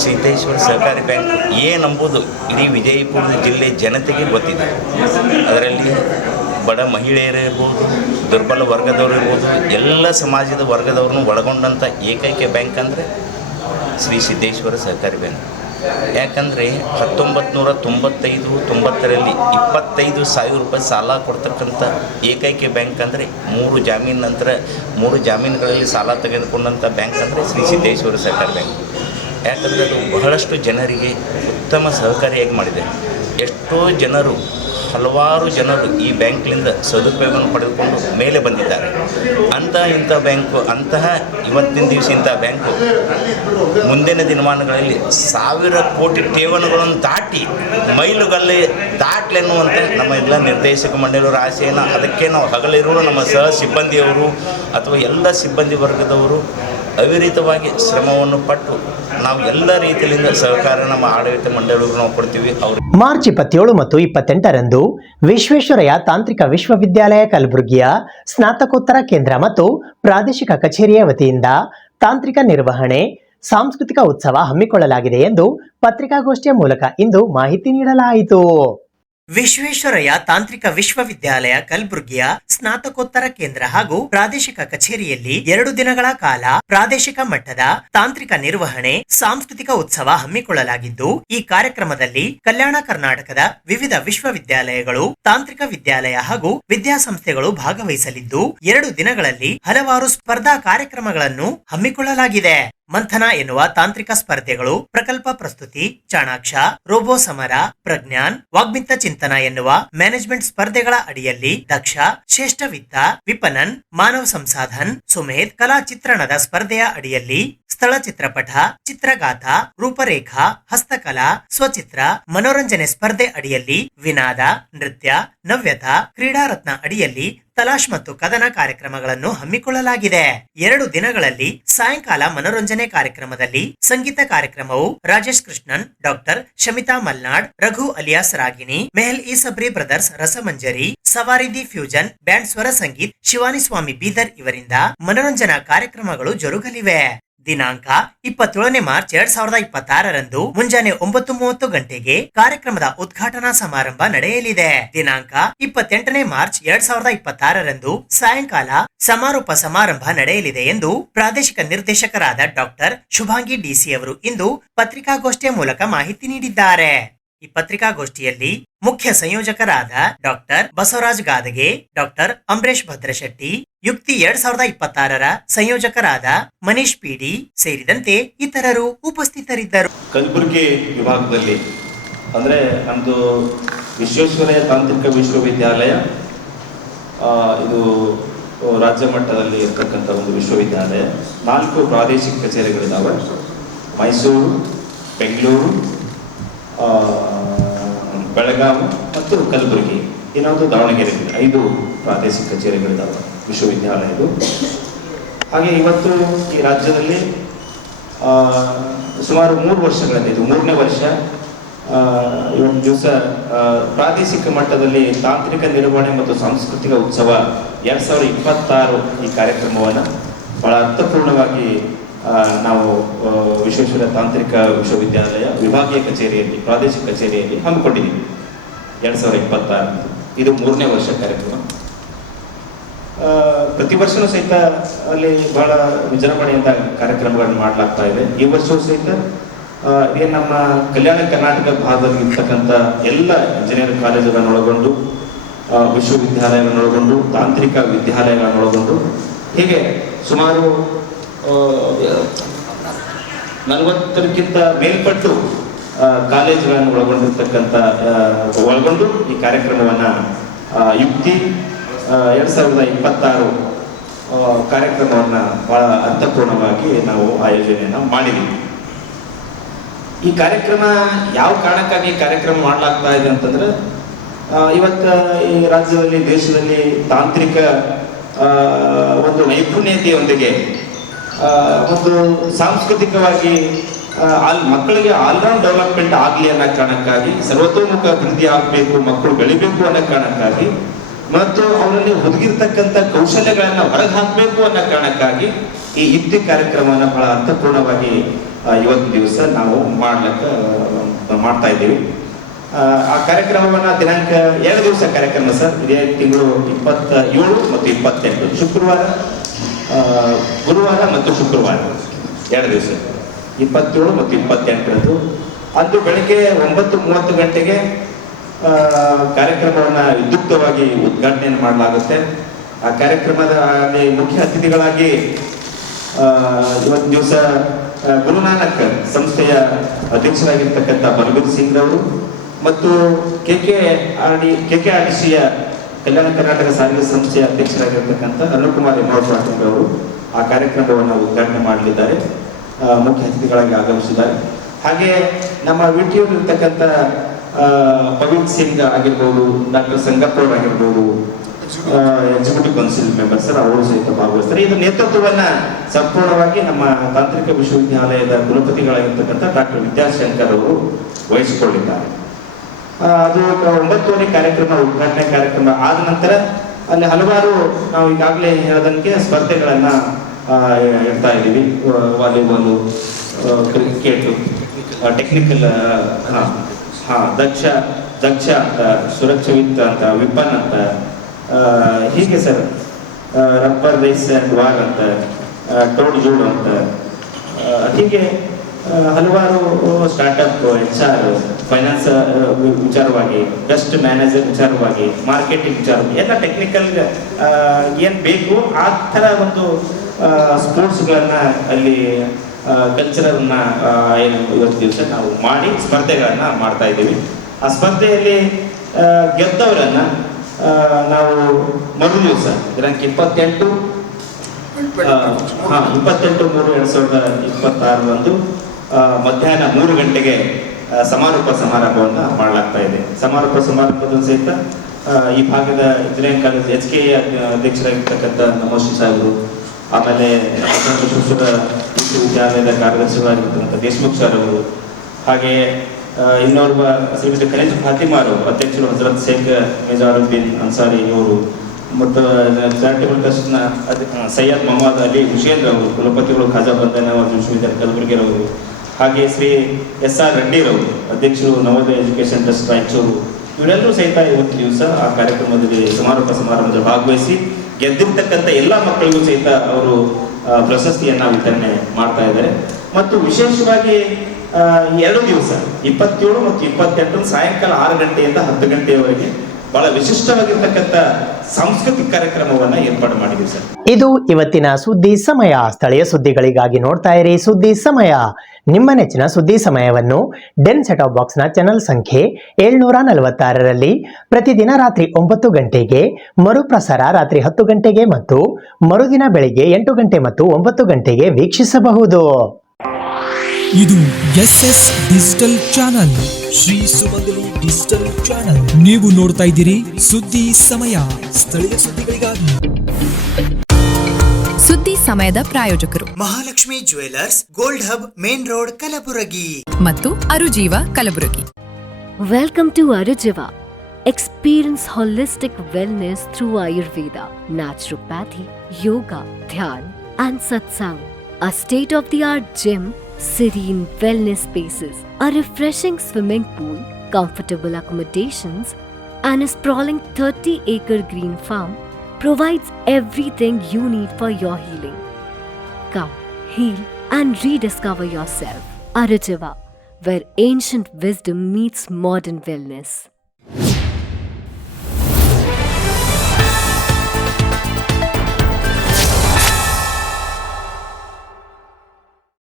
ಸಿದ್ದೇಶ್ವರ ಸಹಕಾರಿ ಬ್ಯಾಂಕ್ ಏನಂಬುದು ಇಡೀ ವಿಜಯಪುರ ಜಿಲ್ಲೆ ಜನತೆಗೆ ಗೊತ್ತಿದೆ. ಅದರಲ್ಲಿ ಬಡ ಮಹಿಳೆಯರಿರ್ಬೋದು, ದುರ್ಬಲ ವರ್ಗದವರು ಇರ್ಬೋದು, ಎಲ್ಲ ಸಮಾಜದ ವರ್ಗದವ್ರನ್ನು ಒಳಗೊಂಡಂಥ ಏಕೈಕ ಬ್ಯಾಂಕ್ ಅಂದರೆ ಶ್ರೀ ಸಿದ್ದೇಶ್ವರ ಸಹಕಾರಿ ಬ್ಯಾಂಕ್. ಯಾಕಂದರೆ 1995-90ರಲ್ಲಿ 25,000 ರೂಪಾಯಿ ಸಾಲ ಕೊಡ್ತಕ್ಕಂಥ ಏಕೈಕ ಬ್ಯಾಂಕ್ ಅಂದರೆ 3 ಜಾಮೀನು ನಂತರ 3 ಜಾಮೀನುಗಳಲ್ಲಿ ಸಾಲ ತೆಗೆದುಕೊಂಡಂಥ ಬ್ಯಾಂಕ್ ಅಂದರೆ ಶ್ರೀ ಸಿದ್ದೇಶ್ವರ ಸಹಕಾರಿ ಬ್ಯಾಂಕ್. ಯಾಕಂದರೆ ಅದು ಬಹಳಷ್ಟು ಜನರಿಗೆ ಉತ್ತಮ ಸಹಕಾರಿಯಾಗಿ ಮಾಡಿದೆ. ಎಷ್ಟೋ ಜನರು, ಹಲವಾರು ಜನರು ಈ ಬ್ಯಾಂಕ್ಲಿಂದ ಸದುಪಯೋಗವನ್ನು ಪಡೆದುಕೊಂಡು ಮೇಲೆ ಬಂದಿದ್ದಾರೆ. ಇಂಥ ಬ್ಯಾಂಕು, ಇವತ್ತಿನ ದಿವಸ ಇಂಥ ಬ್ಯಾಂಕು ಮುಂದಿನ ದಿನಮಾನಗಳಲ್ಲಿ 1,000 ಕೋಟಿ ಠೇವಣಿಗಳನ್ನು ದಾಟಿ ಮೈಲುಗಲ್ಲೆ ದಾಟ್ಲಿ ಅನ್ನುವಂಥ ನಮ್ಮ ಎಲ್ಲ ನಿರ್ದೇಶಕ ಮಂಡಳಿಯವರ ಆಶೆಯನ್ನು, ಅದಕ್ಕೆ ನಾವು ಹಗಲಿರುಳು ನಮ್ಮ ಸಹ ಸಿಬ್ಬಂದಿಯವರು ಅಥವಾ ಎಲ್ಲ ಸಿಬ್ಬಂದಿ ವರ್ಗದವರು ಅವಿರತವಾಗಿ ಶ್ರಮವನ್ನು ಪಟ್ಟು ನಾವು ಎಲ್ಲ ರೀತಿಯಿಂದ ಸಹಕಾರ ನಮ್ಮ ಆಡಳಿತ ಮಂಡಳಿಗೂ ನಾವು ಕೊಡ್ತೀವಿ. ಮಾರ್ಚ್ 27 ಮತ್ತು 28ರಂದು ವಿಶ್ವೇಶ್ವರಯ್ಯ ತಾಂತ್ರಿಕ ವಿಶ್ವವಿದ್ಯಾಲಯ ಕಲಬುರಗಿಯ ಸ್ನಾತಕೋತ್ತರ ಕೇಂದ್ರ ಮತ್ತು ಪ್ರಾದೇಶಿಕ ಕಚೇರಿಯ ವತಿಯಿಂದ ತಾಂತ್ರಿಕ ನಿರ್ವಹಣೆ ಸಾಂಸ್ಕೃತಿಕ ಉತ್ಸವ ಹಮ್ಮಿಕೊಳ್ಳಲಾಗಿದೆ ಎಂದು ಪತ್ರಿಕಾಗೋಷ್ಠಿಯ ಮೂಲಕ ಇಂದು ಮಾಹಿತಿ ನೀಡಲಾಯಿತು. ವಿಶ್ವೇಶ್ವರಯ್ಯ ತಾಂತ್ರಿಕ ವಿಶ್ವವಿದ್ಯಾಲಯ ಕಲಬುರಗಿಯ ಸ್ನಾತಕೋತ್ತರ ಕೇಂದ್ರ ಹಾಗೂ ಪ್ರಾದೇಶಿಕ ಕಚೇರಿಯಲ್ಲಿ 2 ದಿನಗಳ ಕಾಲ ಪ್ರಾದೇಶಿಕ ಮಟ್ಟದ ತಾಂತ್ರಿಕ ನಿರ್ವಹಣೆ ಸಾಂಸ್ಕೃತಿಕ ಉತ್ಸವ ಹಮ್ಮಿಕೊಳ್ಳಲಾಗಿದ್ದು, ಈ ಕಾರ್ಯಕ್ರಮದಲ್ಲಿ ಕಲ್ಯಾಣ ಕರ್ನಾಟಕದ ವಿವಿಧ ವಿಶ್ವವಿದ್ಯಾಲಯಗಳು, ತಾಂತ್ರಿಕ ವಿದ್ಯಾಲಯ ಹಾಗೂ ವಿದ್ಯಾಸಂಸ್ಥೆಗಳು ಭಾಗವಹಿಸಲಿದ್ದು, 2 ದಿನಗಳಲ್ಲಿ ಹಲವಾರು ಸ್ಪರ್ಧಾ ಕಾರ್ಯಕ್ರಮಗಳನ್ನು ಹಮ್ಮಿಕೊಳ್ಳಲಾಗಿದೆ. ಮಂಥನ ಎನ್ನುವ ತಾಂತ್ರಿಕ ಸ್ಪರ್ಧೆಗಳು, ಪ್ರಕಲ್ಪ ಪ್ರಸ್ತುತಿ, ಚಾಣಾಕ್ಷ, ರೋಬೋ ಸಮರ, ಪ್ರಜ್ಞಾನ್, ವಾಗ್ಮಿತ್ತ ಚಿಂತನ ಎನ್ನುವ ಮ್ಯಾನೇಜ್ಮೆಂಟ್ ಸ್ಪರ್ಧೆಗಳ ಅಡಿಯಲ್ಲಿ ದಕ್ಷ, ಶ್ರೇಷ್ಠ ವಿತ್ತ, ವಿಪಣನ್, ಮಾನವ ಸಂಸಾಧನ್, ಸುಮೇಧ್, ಕಲಾ ಚಿತ್ರಣದ ಸ್ಪರ್ಧೆಯ ಅಡಿಯಲ್ಲಿ ಸ್ಥಳ ಚಿತ್ರಪಟ, ಚಿತ್ರಗಾಥ, ರೂಪರೇಖಾ, ಹಸ್ತಕಲಾ, ಸ್ವಚಿತ್ರ, ಮನೋರಂಜನೆ ಸ್ಪರ್ಧೆ ಅಡಿಯಲ್ಲಿ ವಿನಾದ, ನೃತ್ಯ, ನವ್ಯತಾ, ಕ್ರೀಡಾರತ್ನ ಅಡಿಯಲ್ಲಿ ತಲಾಶ್ ಮತ್ತು ಕದನ ಕಾರ್ಯಕ್ರಮಗಳನ್ನು ಹಮ್ಮಿಕೊಳ್ಳಲಾಗಿದೆ. 2 ದಿನಗಳಲ್ಲಿ ಸಾಯಂಕಾಲ ಮನೋರಂಜನೆ ಕಾರ್ಯಕ್ರಮದಲ್ಲಿ ಸಂಗೀತ ಕಾರ್ಯಕ್ರಮವು ರಾಜೇಶ್ ಕೃಷ್ಣನ್, ಡಾಕ್ಟರ್ ಶಮಿತಾ ಮಲ್ನಾಡ್, ರಘು ಅಲಿಯಾಸ್ ರಾಗಿಣಿ, ಮೆಹಲ್ ಇ ಸಬ್ರಿ ಬ್ರದರ್ಸ್ ರಸಮಂಜರಿ, ಸವಾರಿದಿ ಫ್ಯೂಜನ್ ಬ್ಯಾಂಡ್ ಸ್ವರ ಸಂಗೀತ್, ಶಿವಾನಿ ಸ್ವಾಮಿ ಬೀದರ್ ಇವರಿಂದ ಮನೋರಂಜನಾ ಕಾರ್ಯಕ್ರಮಗಳು ಜರುಗಲಿವೆ. ದಿನಾಂಕ 27 ಮಾರ್ಚ್ 2026ರಂದು ಮುಂಜಾನೆ 9:30 ಗಂಟೆಗೆ ಕಾರ್ಯಕ್ರಮದ ಉದ್ಘಾಟನಾ ಸಮಾರಂಭ ನಡೆಯಲಿದೆ. ದಿನಾಂಕ 28 ಮಾರ್ಚ್ 2026ರಂದು ಸಾಯಂಕಾಲ ಸಮಾರೋಪ ಸಮಾರಂಭ ನಡೆಯಲಿದೆ ಎಂದು ಪ್ರಾದೇಶಿಕ ನಿರ್ದೇಶಕರಾದ ಡಾಕ್ಟರ್ ಶುಭಾಂಗಿ ಡಿಸಿ ಅವರು ಇಂದು ಪತ್ರಿಕಾಗೋಷ್ಠಿಯ ಮೂಲಕ ಮಾಹಿತಿ ನೀಡಿದ್ದಾರೆ. ಈ ಪತ್ರಿಕಾಗೋಷ್ಠಿಯಲ್ಲಿ ಮುಖ್ಯ ಸಂಯೋಜಕರಾದ ಡಾಕ್ಟರ್ ಬಸವರಾಜ್ ಗಾದಗೆ, ಡಾಕ್ಟರ್ ಅಂಬರೀಶ್ ಭದ್ರಶೆಟ್ಟಿ, ಯುಕ್ತಿ 2026ರ ಸಂಯೋಜಕರಾದ ಮನೀಶ್ ಪಿಡಿ ಸೇರಿದಂತೆ ಇತರರು ಉಪಸ್ಥಿತರಿದ್ದರು. ಕಲಬುರಗಿ ವಿಭಾಗದಲ್ಲಿ ಅಂದರೆ ನಮ್ಮದು ವಿಶ್ವೇಶ್ವರಯ್ಯ ತಾಂತ್ರಿಕ ವಿಶ್ವವಿದ್ಯಾಲಯ, ಇದು ರಾಜ್ಯ ಮಟ್ಟದಲ್ಲಿ ಇರ್ತಕ್ಕಂಥ ಒಂದು ವಿಶ್ವವಿದ್ಯಾಲಯ. 4 ಪ್ರಾದೇಶಿಕ ಕಚೇರಿಗಳಿದ್ದಾವೆ: ಮೈಸೂರು, ಬೆಂಗಳೂರು, ಬೆಳಗಾವಿ ಮತ್ತು ಕಲಬುರಗಿ, ಇನ್ನೊಂದು ದಾವಣಗೆರೆ. 5 ಪ್ರಾದೇಶಿಕ ಕಚೇರಿಗಳಿದ್ದಾವೆ ವಿಶ್ವವಿದ್ಯಾಲಯದು. ಹಾಗೆ ಇವತ್ತು ಈ ರಾಜ್ಯದಲ್ಲಿ ಸುಮಾರು 3 ವರ್ಷಗಳಿಂದ, ಇದು 3ನೇ ವರ್ಷ, ಇವತ್ತು ದಿವಸ ಪ್ರಾದೇಶಿಕ ಮಟ್ಟದಲ್ಲಿ ತಾಂತ್ರಿಕ ನಿರ್ವಹಣೆ ಮತ್ತು ಸಾಂಸ್ಕೃತಿಕ ಉತ್ಸವ 2026 ಈ ಕಾರ್ಯಕ್ರಮವನ್ನು ಬಹಳ ಅರ್ಥಪೂರ್ಣವಾಗಿ ನಾವು ವಿಶ್ವೇಶ್ವರ ತಾಂತ್ರಿಕ ವಿಶ್ವವಿದ್ಯಾಲಯ ವಿಭಾಗೀಯ ಕಚೇರಿಯಲ್ಲಿ, ಪ್ರಾದೇಶಿಕ ಕಚೇರಿಯಲ್ಲಿ ಹಮ್ಮಿಕೊಂಡಿದ್ದೀವಿ. 2026 ಇದು 3ನೇ ವರ್ಷ ಕಾರ್ಯಕ್ರಮ. ಪ್ರತಿ ವರ್ಷವೂ ಸಹಿತ ಅಲ್ಲಿ ಬಹಳ ವಿಜೃಂಭಣೆಯಿಂದ ಕಾರ್ಯಕ್ರಮಗಳನ್ನು ಮಾಡಲಾಗ್ತಾ ಇದೆ. ಈ ವರ್ಷವೂ ಸಹಿತ ಏನು ನಮ್ಮ ಕಲ್ಯಾಣ ಕರ್ನಾಟಕ ಭಾಗದಲ್ಲಿ ಇರ್ತಕ್ಕಂಥ ಎಲ್ಲ ಇಂಜಿನಿಯರಿಂಗ್ ಕಾಲೇಜುಗಳನ್ನು ಒಳಗೊಂಡು, ವಿಶ್ವವಿದ್ಯಾಲಯಗಳನ್ನು ಒಳಗೊಂಡು, ತಾಂತ್ರಿಕ ವಿದ್ಯಾಲಯಗಳನ್ನು ಒಳಗೊಂಡು, ಹೀಗೆ ಸುಮಾರು 40ಕ್ಕಿಂತ ಮೇಲ್ಪಟ್ಟು ಕಾಲೇಜುಗಳನ್ನು ಒಳಗೊಂಡು ಈ ಕಾರ್ಯಕ್ರಮವನ್ನು ಯುಕ್ತಿ 2026 ಕಾರ್ಯಕ್ರಮವನ್ನು ಬಹಳ ಅರ್ಥಪೂರ್ಣವಾಗಿ ನಾವು ಆಯೋಜನೆಯನ್ನು ಮಾಡಿದ್ದೀವಿ. ಈ ಕಾರ್ಯಕ್ರಮ ಯಾವ ಕಾರಣಕ್ಕಾಗಿ ಕಾರ್ಯಕ್ರಮ ಮಾಡಲಾಗ್ತಾ ಇದೆ ಅಂತಂದ್ರೆ, ಇವತ್ತು ಈ ರಾಜ್ಯದಲ್ಲಿ, ದೇಶದಲ್ಲಿ ತಾಂತ್ರಿಕ ಒಂದು ನೈಪುಣ್ಯತೆಯೊಂದಿಗೆ ಒಂದು ಸಾಂಸ್ಕೃತಿಕವಾಗಿ ಮಕ್ಕಳಿಗೆ ಆಲ್ರೌಂಡ್ ಡೆವಲಪ್ಮೆಂಟ್ ಆಗಲಿ ಅನ್ನೋ ಕಾರಣಕ್ಕಾಗಿ, ಸರ್ವತೋಮುಖ ಅಭಿವೃದ್ಧಿ ಆಗಬೇಕು, ಮಕ್ಕಳು ಬೆಳಿಬೇಕು ಅನ್ನೋ ಕಾರಣಕ್ಕಾಗಿ, ಮತ್ತು ಅವರಲ್ಲಿ ಹುದುಗಿರ್ತಕ್ಕಂಥ ಕೌಶಲ್ಯಗಳನ್ನು ಹೊರಗೆ ಹಾಕಬೇಕು ಅನ್ನೋ ಕಾರಣಕ್ಕಾಗಿ ಈ ಯುಕ್ತಿ ಕಾರ್ಯಕ್ರಮವನ್ನು ಬಹಳ ಅರ್ಥಪೂರ್ಣವಾಗಿ ಇವತ್ತು ದಿವಸ ನಾವು ಮಾಡ್ತಾ ಇದ್ದೀವಿ. ಆ ಕಾರ್ಯಕ್ರಮವನ್ನು ದಿನಾಂಕ 2 ದಿವಸ ಕಾರ್ಯಕ್ರಮ ಸರ್, ಇದೇ ತಿಂಗಳು 27 ಮತ್ತು 28, ಶುಕ್ರವಾರ, ಗುರುವಾರ ಮತ್ತು ಶುಕ್ರವಾರ 2 ದಿವಸ, 27 ಮತ್ತು 28ರಂದು. ಅಂದು ಬೆಳಗ್ಗೆ 9:30 ಗಂಟೆಗೆ ಕಾರ್ಯಕ್ರಮವನ್ನು ವಿದ್ಯುಕ್ತವಾಗಿ ಉದ್ಘಾಟನೆಯನ್ನು ಮಾಡಲಾಗುತ್ತೆ. ಆ ಕಾರ್ಯಕ್ರಮದ ಮುಖ್ಯ ಅತಿಥಿಗಳಾಗಿ ಇವತ್ತು ದಿವಸ ಗುರುನಾನಕ್ ಸಂಸ್ಥೆಯ ಅಧ್ಯಕ್ಷರಾಗಿರ್ತಕ್ಕಂಥ ಬಲಬೀರ್ ಸಿಂಗ್ ರವರು ಮತ್ತು KKRTCಯ ಕಲ್ಯಾಣ ಕರ್ನಾಟಕ ಸಾರಿಗೆ ಸಂಸ್ಥೆಯ ಅಧ್ಯಕ್ಷರಾಗಿರ್ತಕ್ಕಂಥ ಅರುಣಕುಮಾರ್ ಪಾಟೀಲ್ ಅವರು ಆ ಕಾರ್ಯಕ್ರಮವನ್ನು ಉದ್ಘಾಟನೆ ಮಾಡಲಿದ್ದಾರೆ, ಮುಖ್ಯ ಅತಿಥಿಗಳಾಗಿ ಆಗಮಿಸಿದ್ದಾರೆ. ಹಾಗೆ ನಮ್ಮ ವಿಟಿಯು ಇರ್ತಕ್ಕಂಥ ಪವೀರ್ ಸಿಂಗ್ ಆಗಿರ್ಬೋದು, ಡಾಕ್ಟರ್ ಸಂಗಪ್ಪರ್ ಆಗಿರ್ಬೋದು, ಎಕ್ಸಿಕ್ಯೂಟಿವ್ ಕೌನ್ಸಿಲ್ ಮೆಂಬರ್ ಸರ್, ಅವರು ಸಹಿತ ಭಾಗವಹಿಸ್ತಾರೆ. ಇದು ನೇತೃತ್ವವನ್ನ ಸಂಪೂರ್ಣವಾಗಿ ನಮ್ಮ ತಾಂತ್ರಿಕ ವಿಶ್ವವಿದ್ಯಾಲಯದ ಕುಲಪತಿಗಳಾಗಿರ್ತಕ್ಕಂಥ ಡಾಕ್ಟರ್ ವಿದ್ಯಾಶಂಕರ್ ಅವರು ವಹಿಸಿಕೊಂಡಿದ್ದಾರೆ. ಅದು 9ನೇ ಕಾರ್ಯಕ್ರಮ, ಉದ್ಘಾಟನೆ ಕಾರ್ಯಕ್ರಮ ಆದ ನಂತರ ಅಲ್ಲಿ ಹಲವಾರು ನಾವು ಈಗಾಗಲೇ ಹೇಳದಂತೆ ಸ್ಪರ್ಧೆಗಳನ್ನ ಇಡ್ತಾ ಇದ್ದೀವಿ. ವಾಲಿಬಾಲು, ಕ್ರಿಕೆಟ್, ಟೆಕ್ನಿಕಲ್, ದಕ್ಷ ಅಂತ, ಸುರಕ್ಷವಿತ್ ಅಂತ, ವಿಪನ್ ಅಂತ, ಹೀಗೆ sir, rubber race and war ಅಂತ, ಟೋಡ್ ಜೂಡ್ ಅಂತ, ಹೀಗೆ ಹಲವಾರು ಸ್ಟಾರ್ಟ್ಅಪ್, HR, ಫೈನಾನ್ಸ್ ವಿಚಾರವಾಗಿ, ಬೆಸ್ಟ್ ಮ್ಯಾನೇಜರ್ ವಿಚಾರವಾಗಿ, ಮಾರ್ಕೆಟಿಂಗ್ ವಿಚಾರವಾಗಿ, ಎಲ್ಲ ಟೆಕ್ನಿಕಲ್ ಏನು ಬೇಕು ಆ ಥರ ಒಂದು ಸ್ಪೋರ್ಟ್ಸ್ಗಳನ್ನು ಅಲ್ಲಿ ಕಲ್ಚರಲ್ನ ಇವತ್ತು ದಿವಸ ನಾವು ಮಾಡಿ ಸ್ಪರ್ಧೆಗಳನ್ನು ಮಾಡ್ತಾ ಇದ್ದೀವಿ. ಆ ಸ್ಪರ್ಧೆಯಲ್ಲಿ ಗೆದ್ದವರನ್ನು ನಾವು ಮರು ದಿವಸ ದಿನಾಂಕ 28/3/2026 ಮಧ್ಯಾಹ್ನ 3 ಗಂಟೆಗೆ ಸಮಾರೋಪ ಸಮಾರಂಭವನ್ನು ಮಾಡಲಾಗ್ತಾ ಇದೆ. ಸಮಾರೋಪ ಸಮಾರಂಭದ ಸಹಿತ ಈ ಭಾಗದ ಇಂಜಿನಿಯರಿಂಗ್ ಕಾಲೇಜ್ HKA ಅಧ್ಯಕ್ಷರಾಗಿರ್ತಕ್ಕಂಥ ನಮೋಶ್ರೀ ಸಾಹೇಬರು, ಆಮೇಲೆ ವಿಶ್ವೇಶ್ವರ ವಿಶ್ವವಿದ್ಯಾಲಯದ ಕಾರ್ಯದರ್ಶಿಗಳಾಗಿರ್ತಕ್ಕಂಥ ದೇಶಮುಖ್ ಸರ್ ಅವರು, ಹಾಗೆ ಇನ್ನೋರ್ವ ಶ್ರೀಮತಿ ಖಲೀಜ್ ಫಾತಿಮಾ ಅವರು, ಅಧ್ಯಕ್ಷರು ಹಜರತ್ ಶೇಖ್ ಮಿಜಾರುದ್ದೀನ್ ಅನ್ಸಾರಿ ಅವರು, ಮತ್ತು ಚಾರಿಟೇಬಲ್ ಟ್ರಸ್ಟ್ನ ಸೈಯದ್ ಮೊಹಮ್ಮದ್ ಅಲಿ ಹುಸೇನ್ ಅವರು, ಕುಲಪತಿಗಳು ಖಾಜಾ ಬಂದನವಾಜ್ ವಿಶ್ವವಿದ್ಯಾಲಯ ಕಲಬುರಗಿರವರು, ಹಾಗೆ ಶ್ರೀ SR ರೆಡ್ಡಿರವರು, ಅಧ್ಯಕ್ಷರು ನವೋದಯ ಎಜುಕೇಶನ್ ಟ್ರಸ್ಟ್ ರಾಯಚೂರು, ಇವರೆಲ್ಲರೂ ಸಹಿತ ಇವತ್ತು ದಿವಸ ಆ ಕಾರ್ಯಕ್ರಮದಲ್ಲಿ ಸಮಾರೋಪ ಸಮಾರಂಭದಲ್ಲಿ ಭಾಗವಹಿಸಿ ಗೆದ್ದಿರ್ತಕ್ಕಂಥ ಎಲ್ಲ ಮಕ್ಕಳಿಗೂ ಸಹಿತ ಅವರು ಪ್ರಶಸ್ತಿಯನ್ನ ವಿತರಣೆ ಮಾಡ್ತಾ ಇದ್ದಾರೆ. ಮತ್ತು ವಿಶೇಷವಾಗಿ 2 ದಿವಸ 27 ಮತ್ತು 28 ಸಾಯಂಕಾಲ 6 ಗಂಟೆಯಿಂದ 10 ಗಂಟೆಯವರೆಗೆ ಬಹಳ ವಿಶಿಷ್ಟವಾಗಿರ್ತಕ್ಕಂಥ ಸಾಂಸ್ಕೃತಿಕ ಕಾರ್ಯಕ್ರಮವನ್ನ ಏರ್ಪಾಡು ಮಾಡಿದ್ದೀವಿ ಸರ್. ಇದು ಇವತ್ತಿನ ಸುದ್ದಿ ಸಮಯ. ಸ್ಥಳೀಯ ಸುದ್ದಿಗಳಿಗಾಗಿ ನೋಡ್ತಾ ಇರಿ ಸುದ್ದಿ ಸಮಯ. ನಿಮ್ಮ ನೆಚ್ಚಿನ ಸುದ್ದಿ ಸಮಯವನ್ನು ಡೆನ್ ಸೆಟ್ ಆಫ್ ಬಾಕ್ಸ್ನ ಚಾನೆಲ್ ಸಂಖ್ಯೆ 746ರಲ್ಲಿ ಪ್ರತಿದಿನ ರಾತ್ರಿ 9 ಗಂಟೆಗೆ, ಮರುಪ್ರಸಾರ ರಾತ್ರಿ 10 ಗಂಟೆಗೆ ಮತ್ತು ಮರುದಿನ ಬೆಳಿಗ್ಗೆ 8 ಗಂಟೆ ಮತ್ತು 9 ಗಂಟೆಗೆ ವೀಕ್ಷಿಸಬಹುದು. ಇದು SS ಡಿಜಿಟಲ್ ಚಾನಲ್, ಶ್ರೀ ಸುಮಂಗಲಿ ಡಿಜಿಟಲ್ ಚಾನಲ್. ನೀವು ನೋಡ್ತಾ ಇದ್ದೀರಿ ಸುದ್ದಿ ಸಮಯ, ಸ್ಥಳೀಯ ಸುದ್ದಿಗಳಿಗಾಗಿ. ಸುದ್ದಿ ಸಮಯದ ಪ್ರಾಯೋಜಕರು Mahalakshmi jewellers, gold hub, main road, Kalaburagi ಮತ್ತು ಅರುಜೀವ Kalaburagi. Welcome to Arujiva. Experience holistic wellness through Ayurveda, naturopathy, yoga, dhyan, and satsang. A state-of-the-art gym, serene wellness spaces, a refreshing swimming pool, comfortable accommodations, and a sprawling 30-acre green farm provides everything you need for your healing. Come, heal, and rediscover yourself. Arujiva, where ancient wisdom meets modern wellness.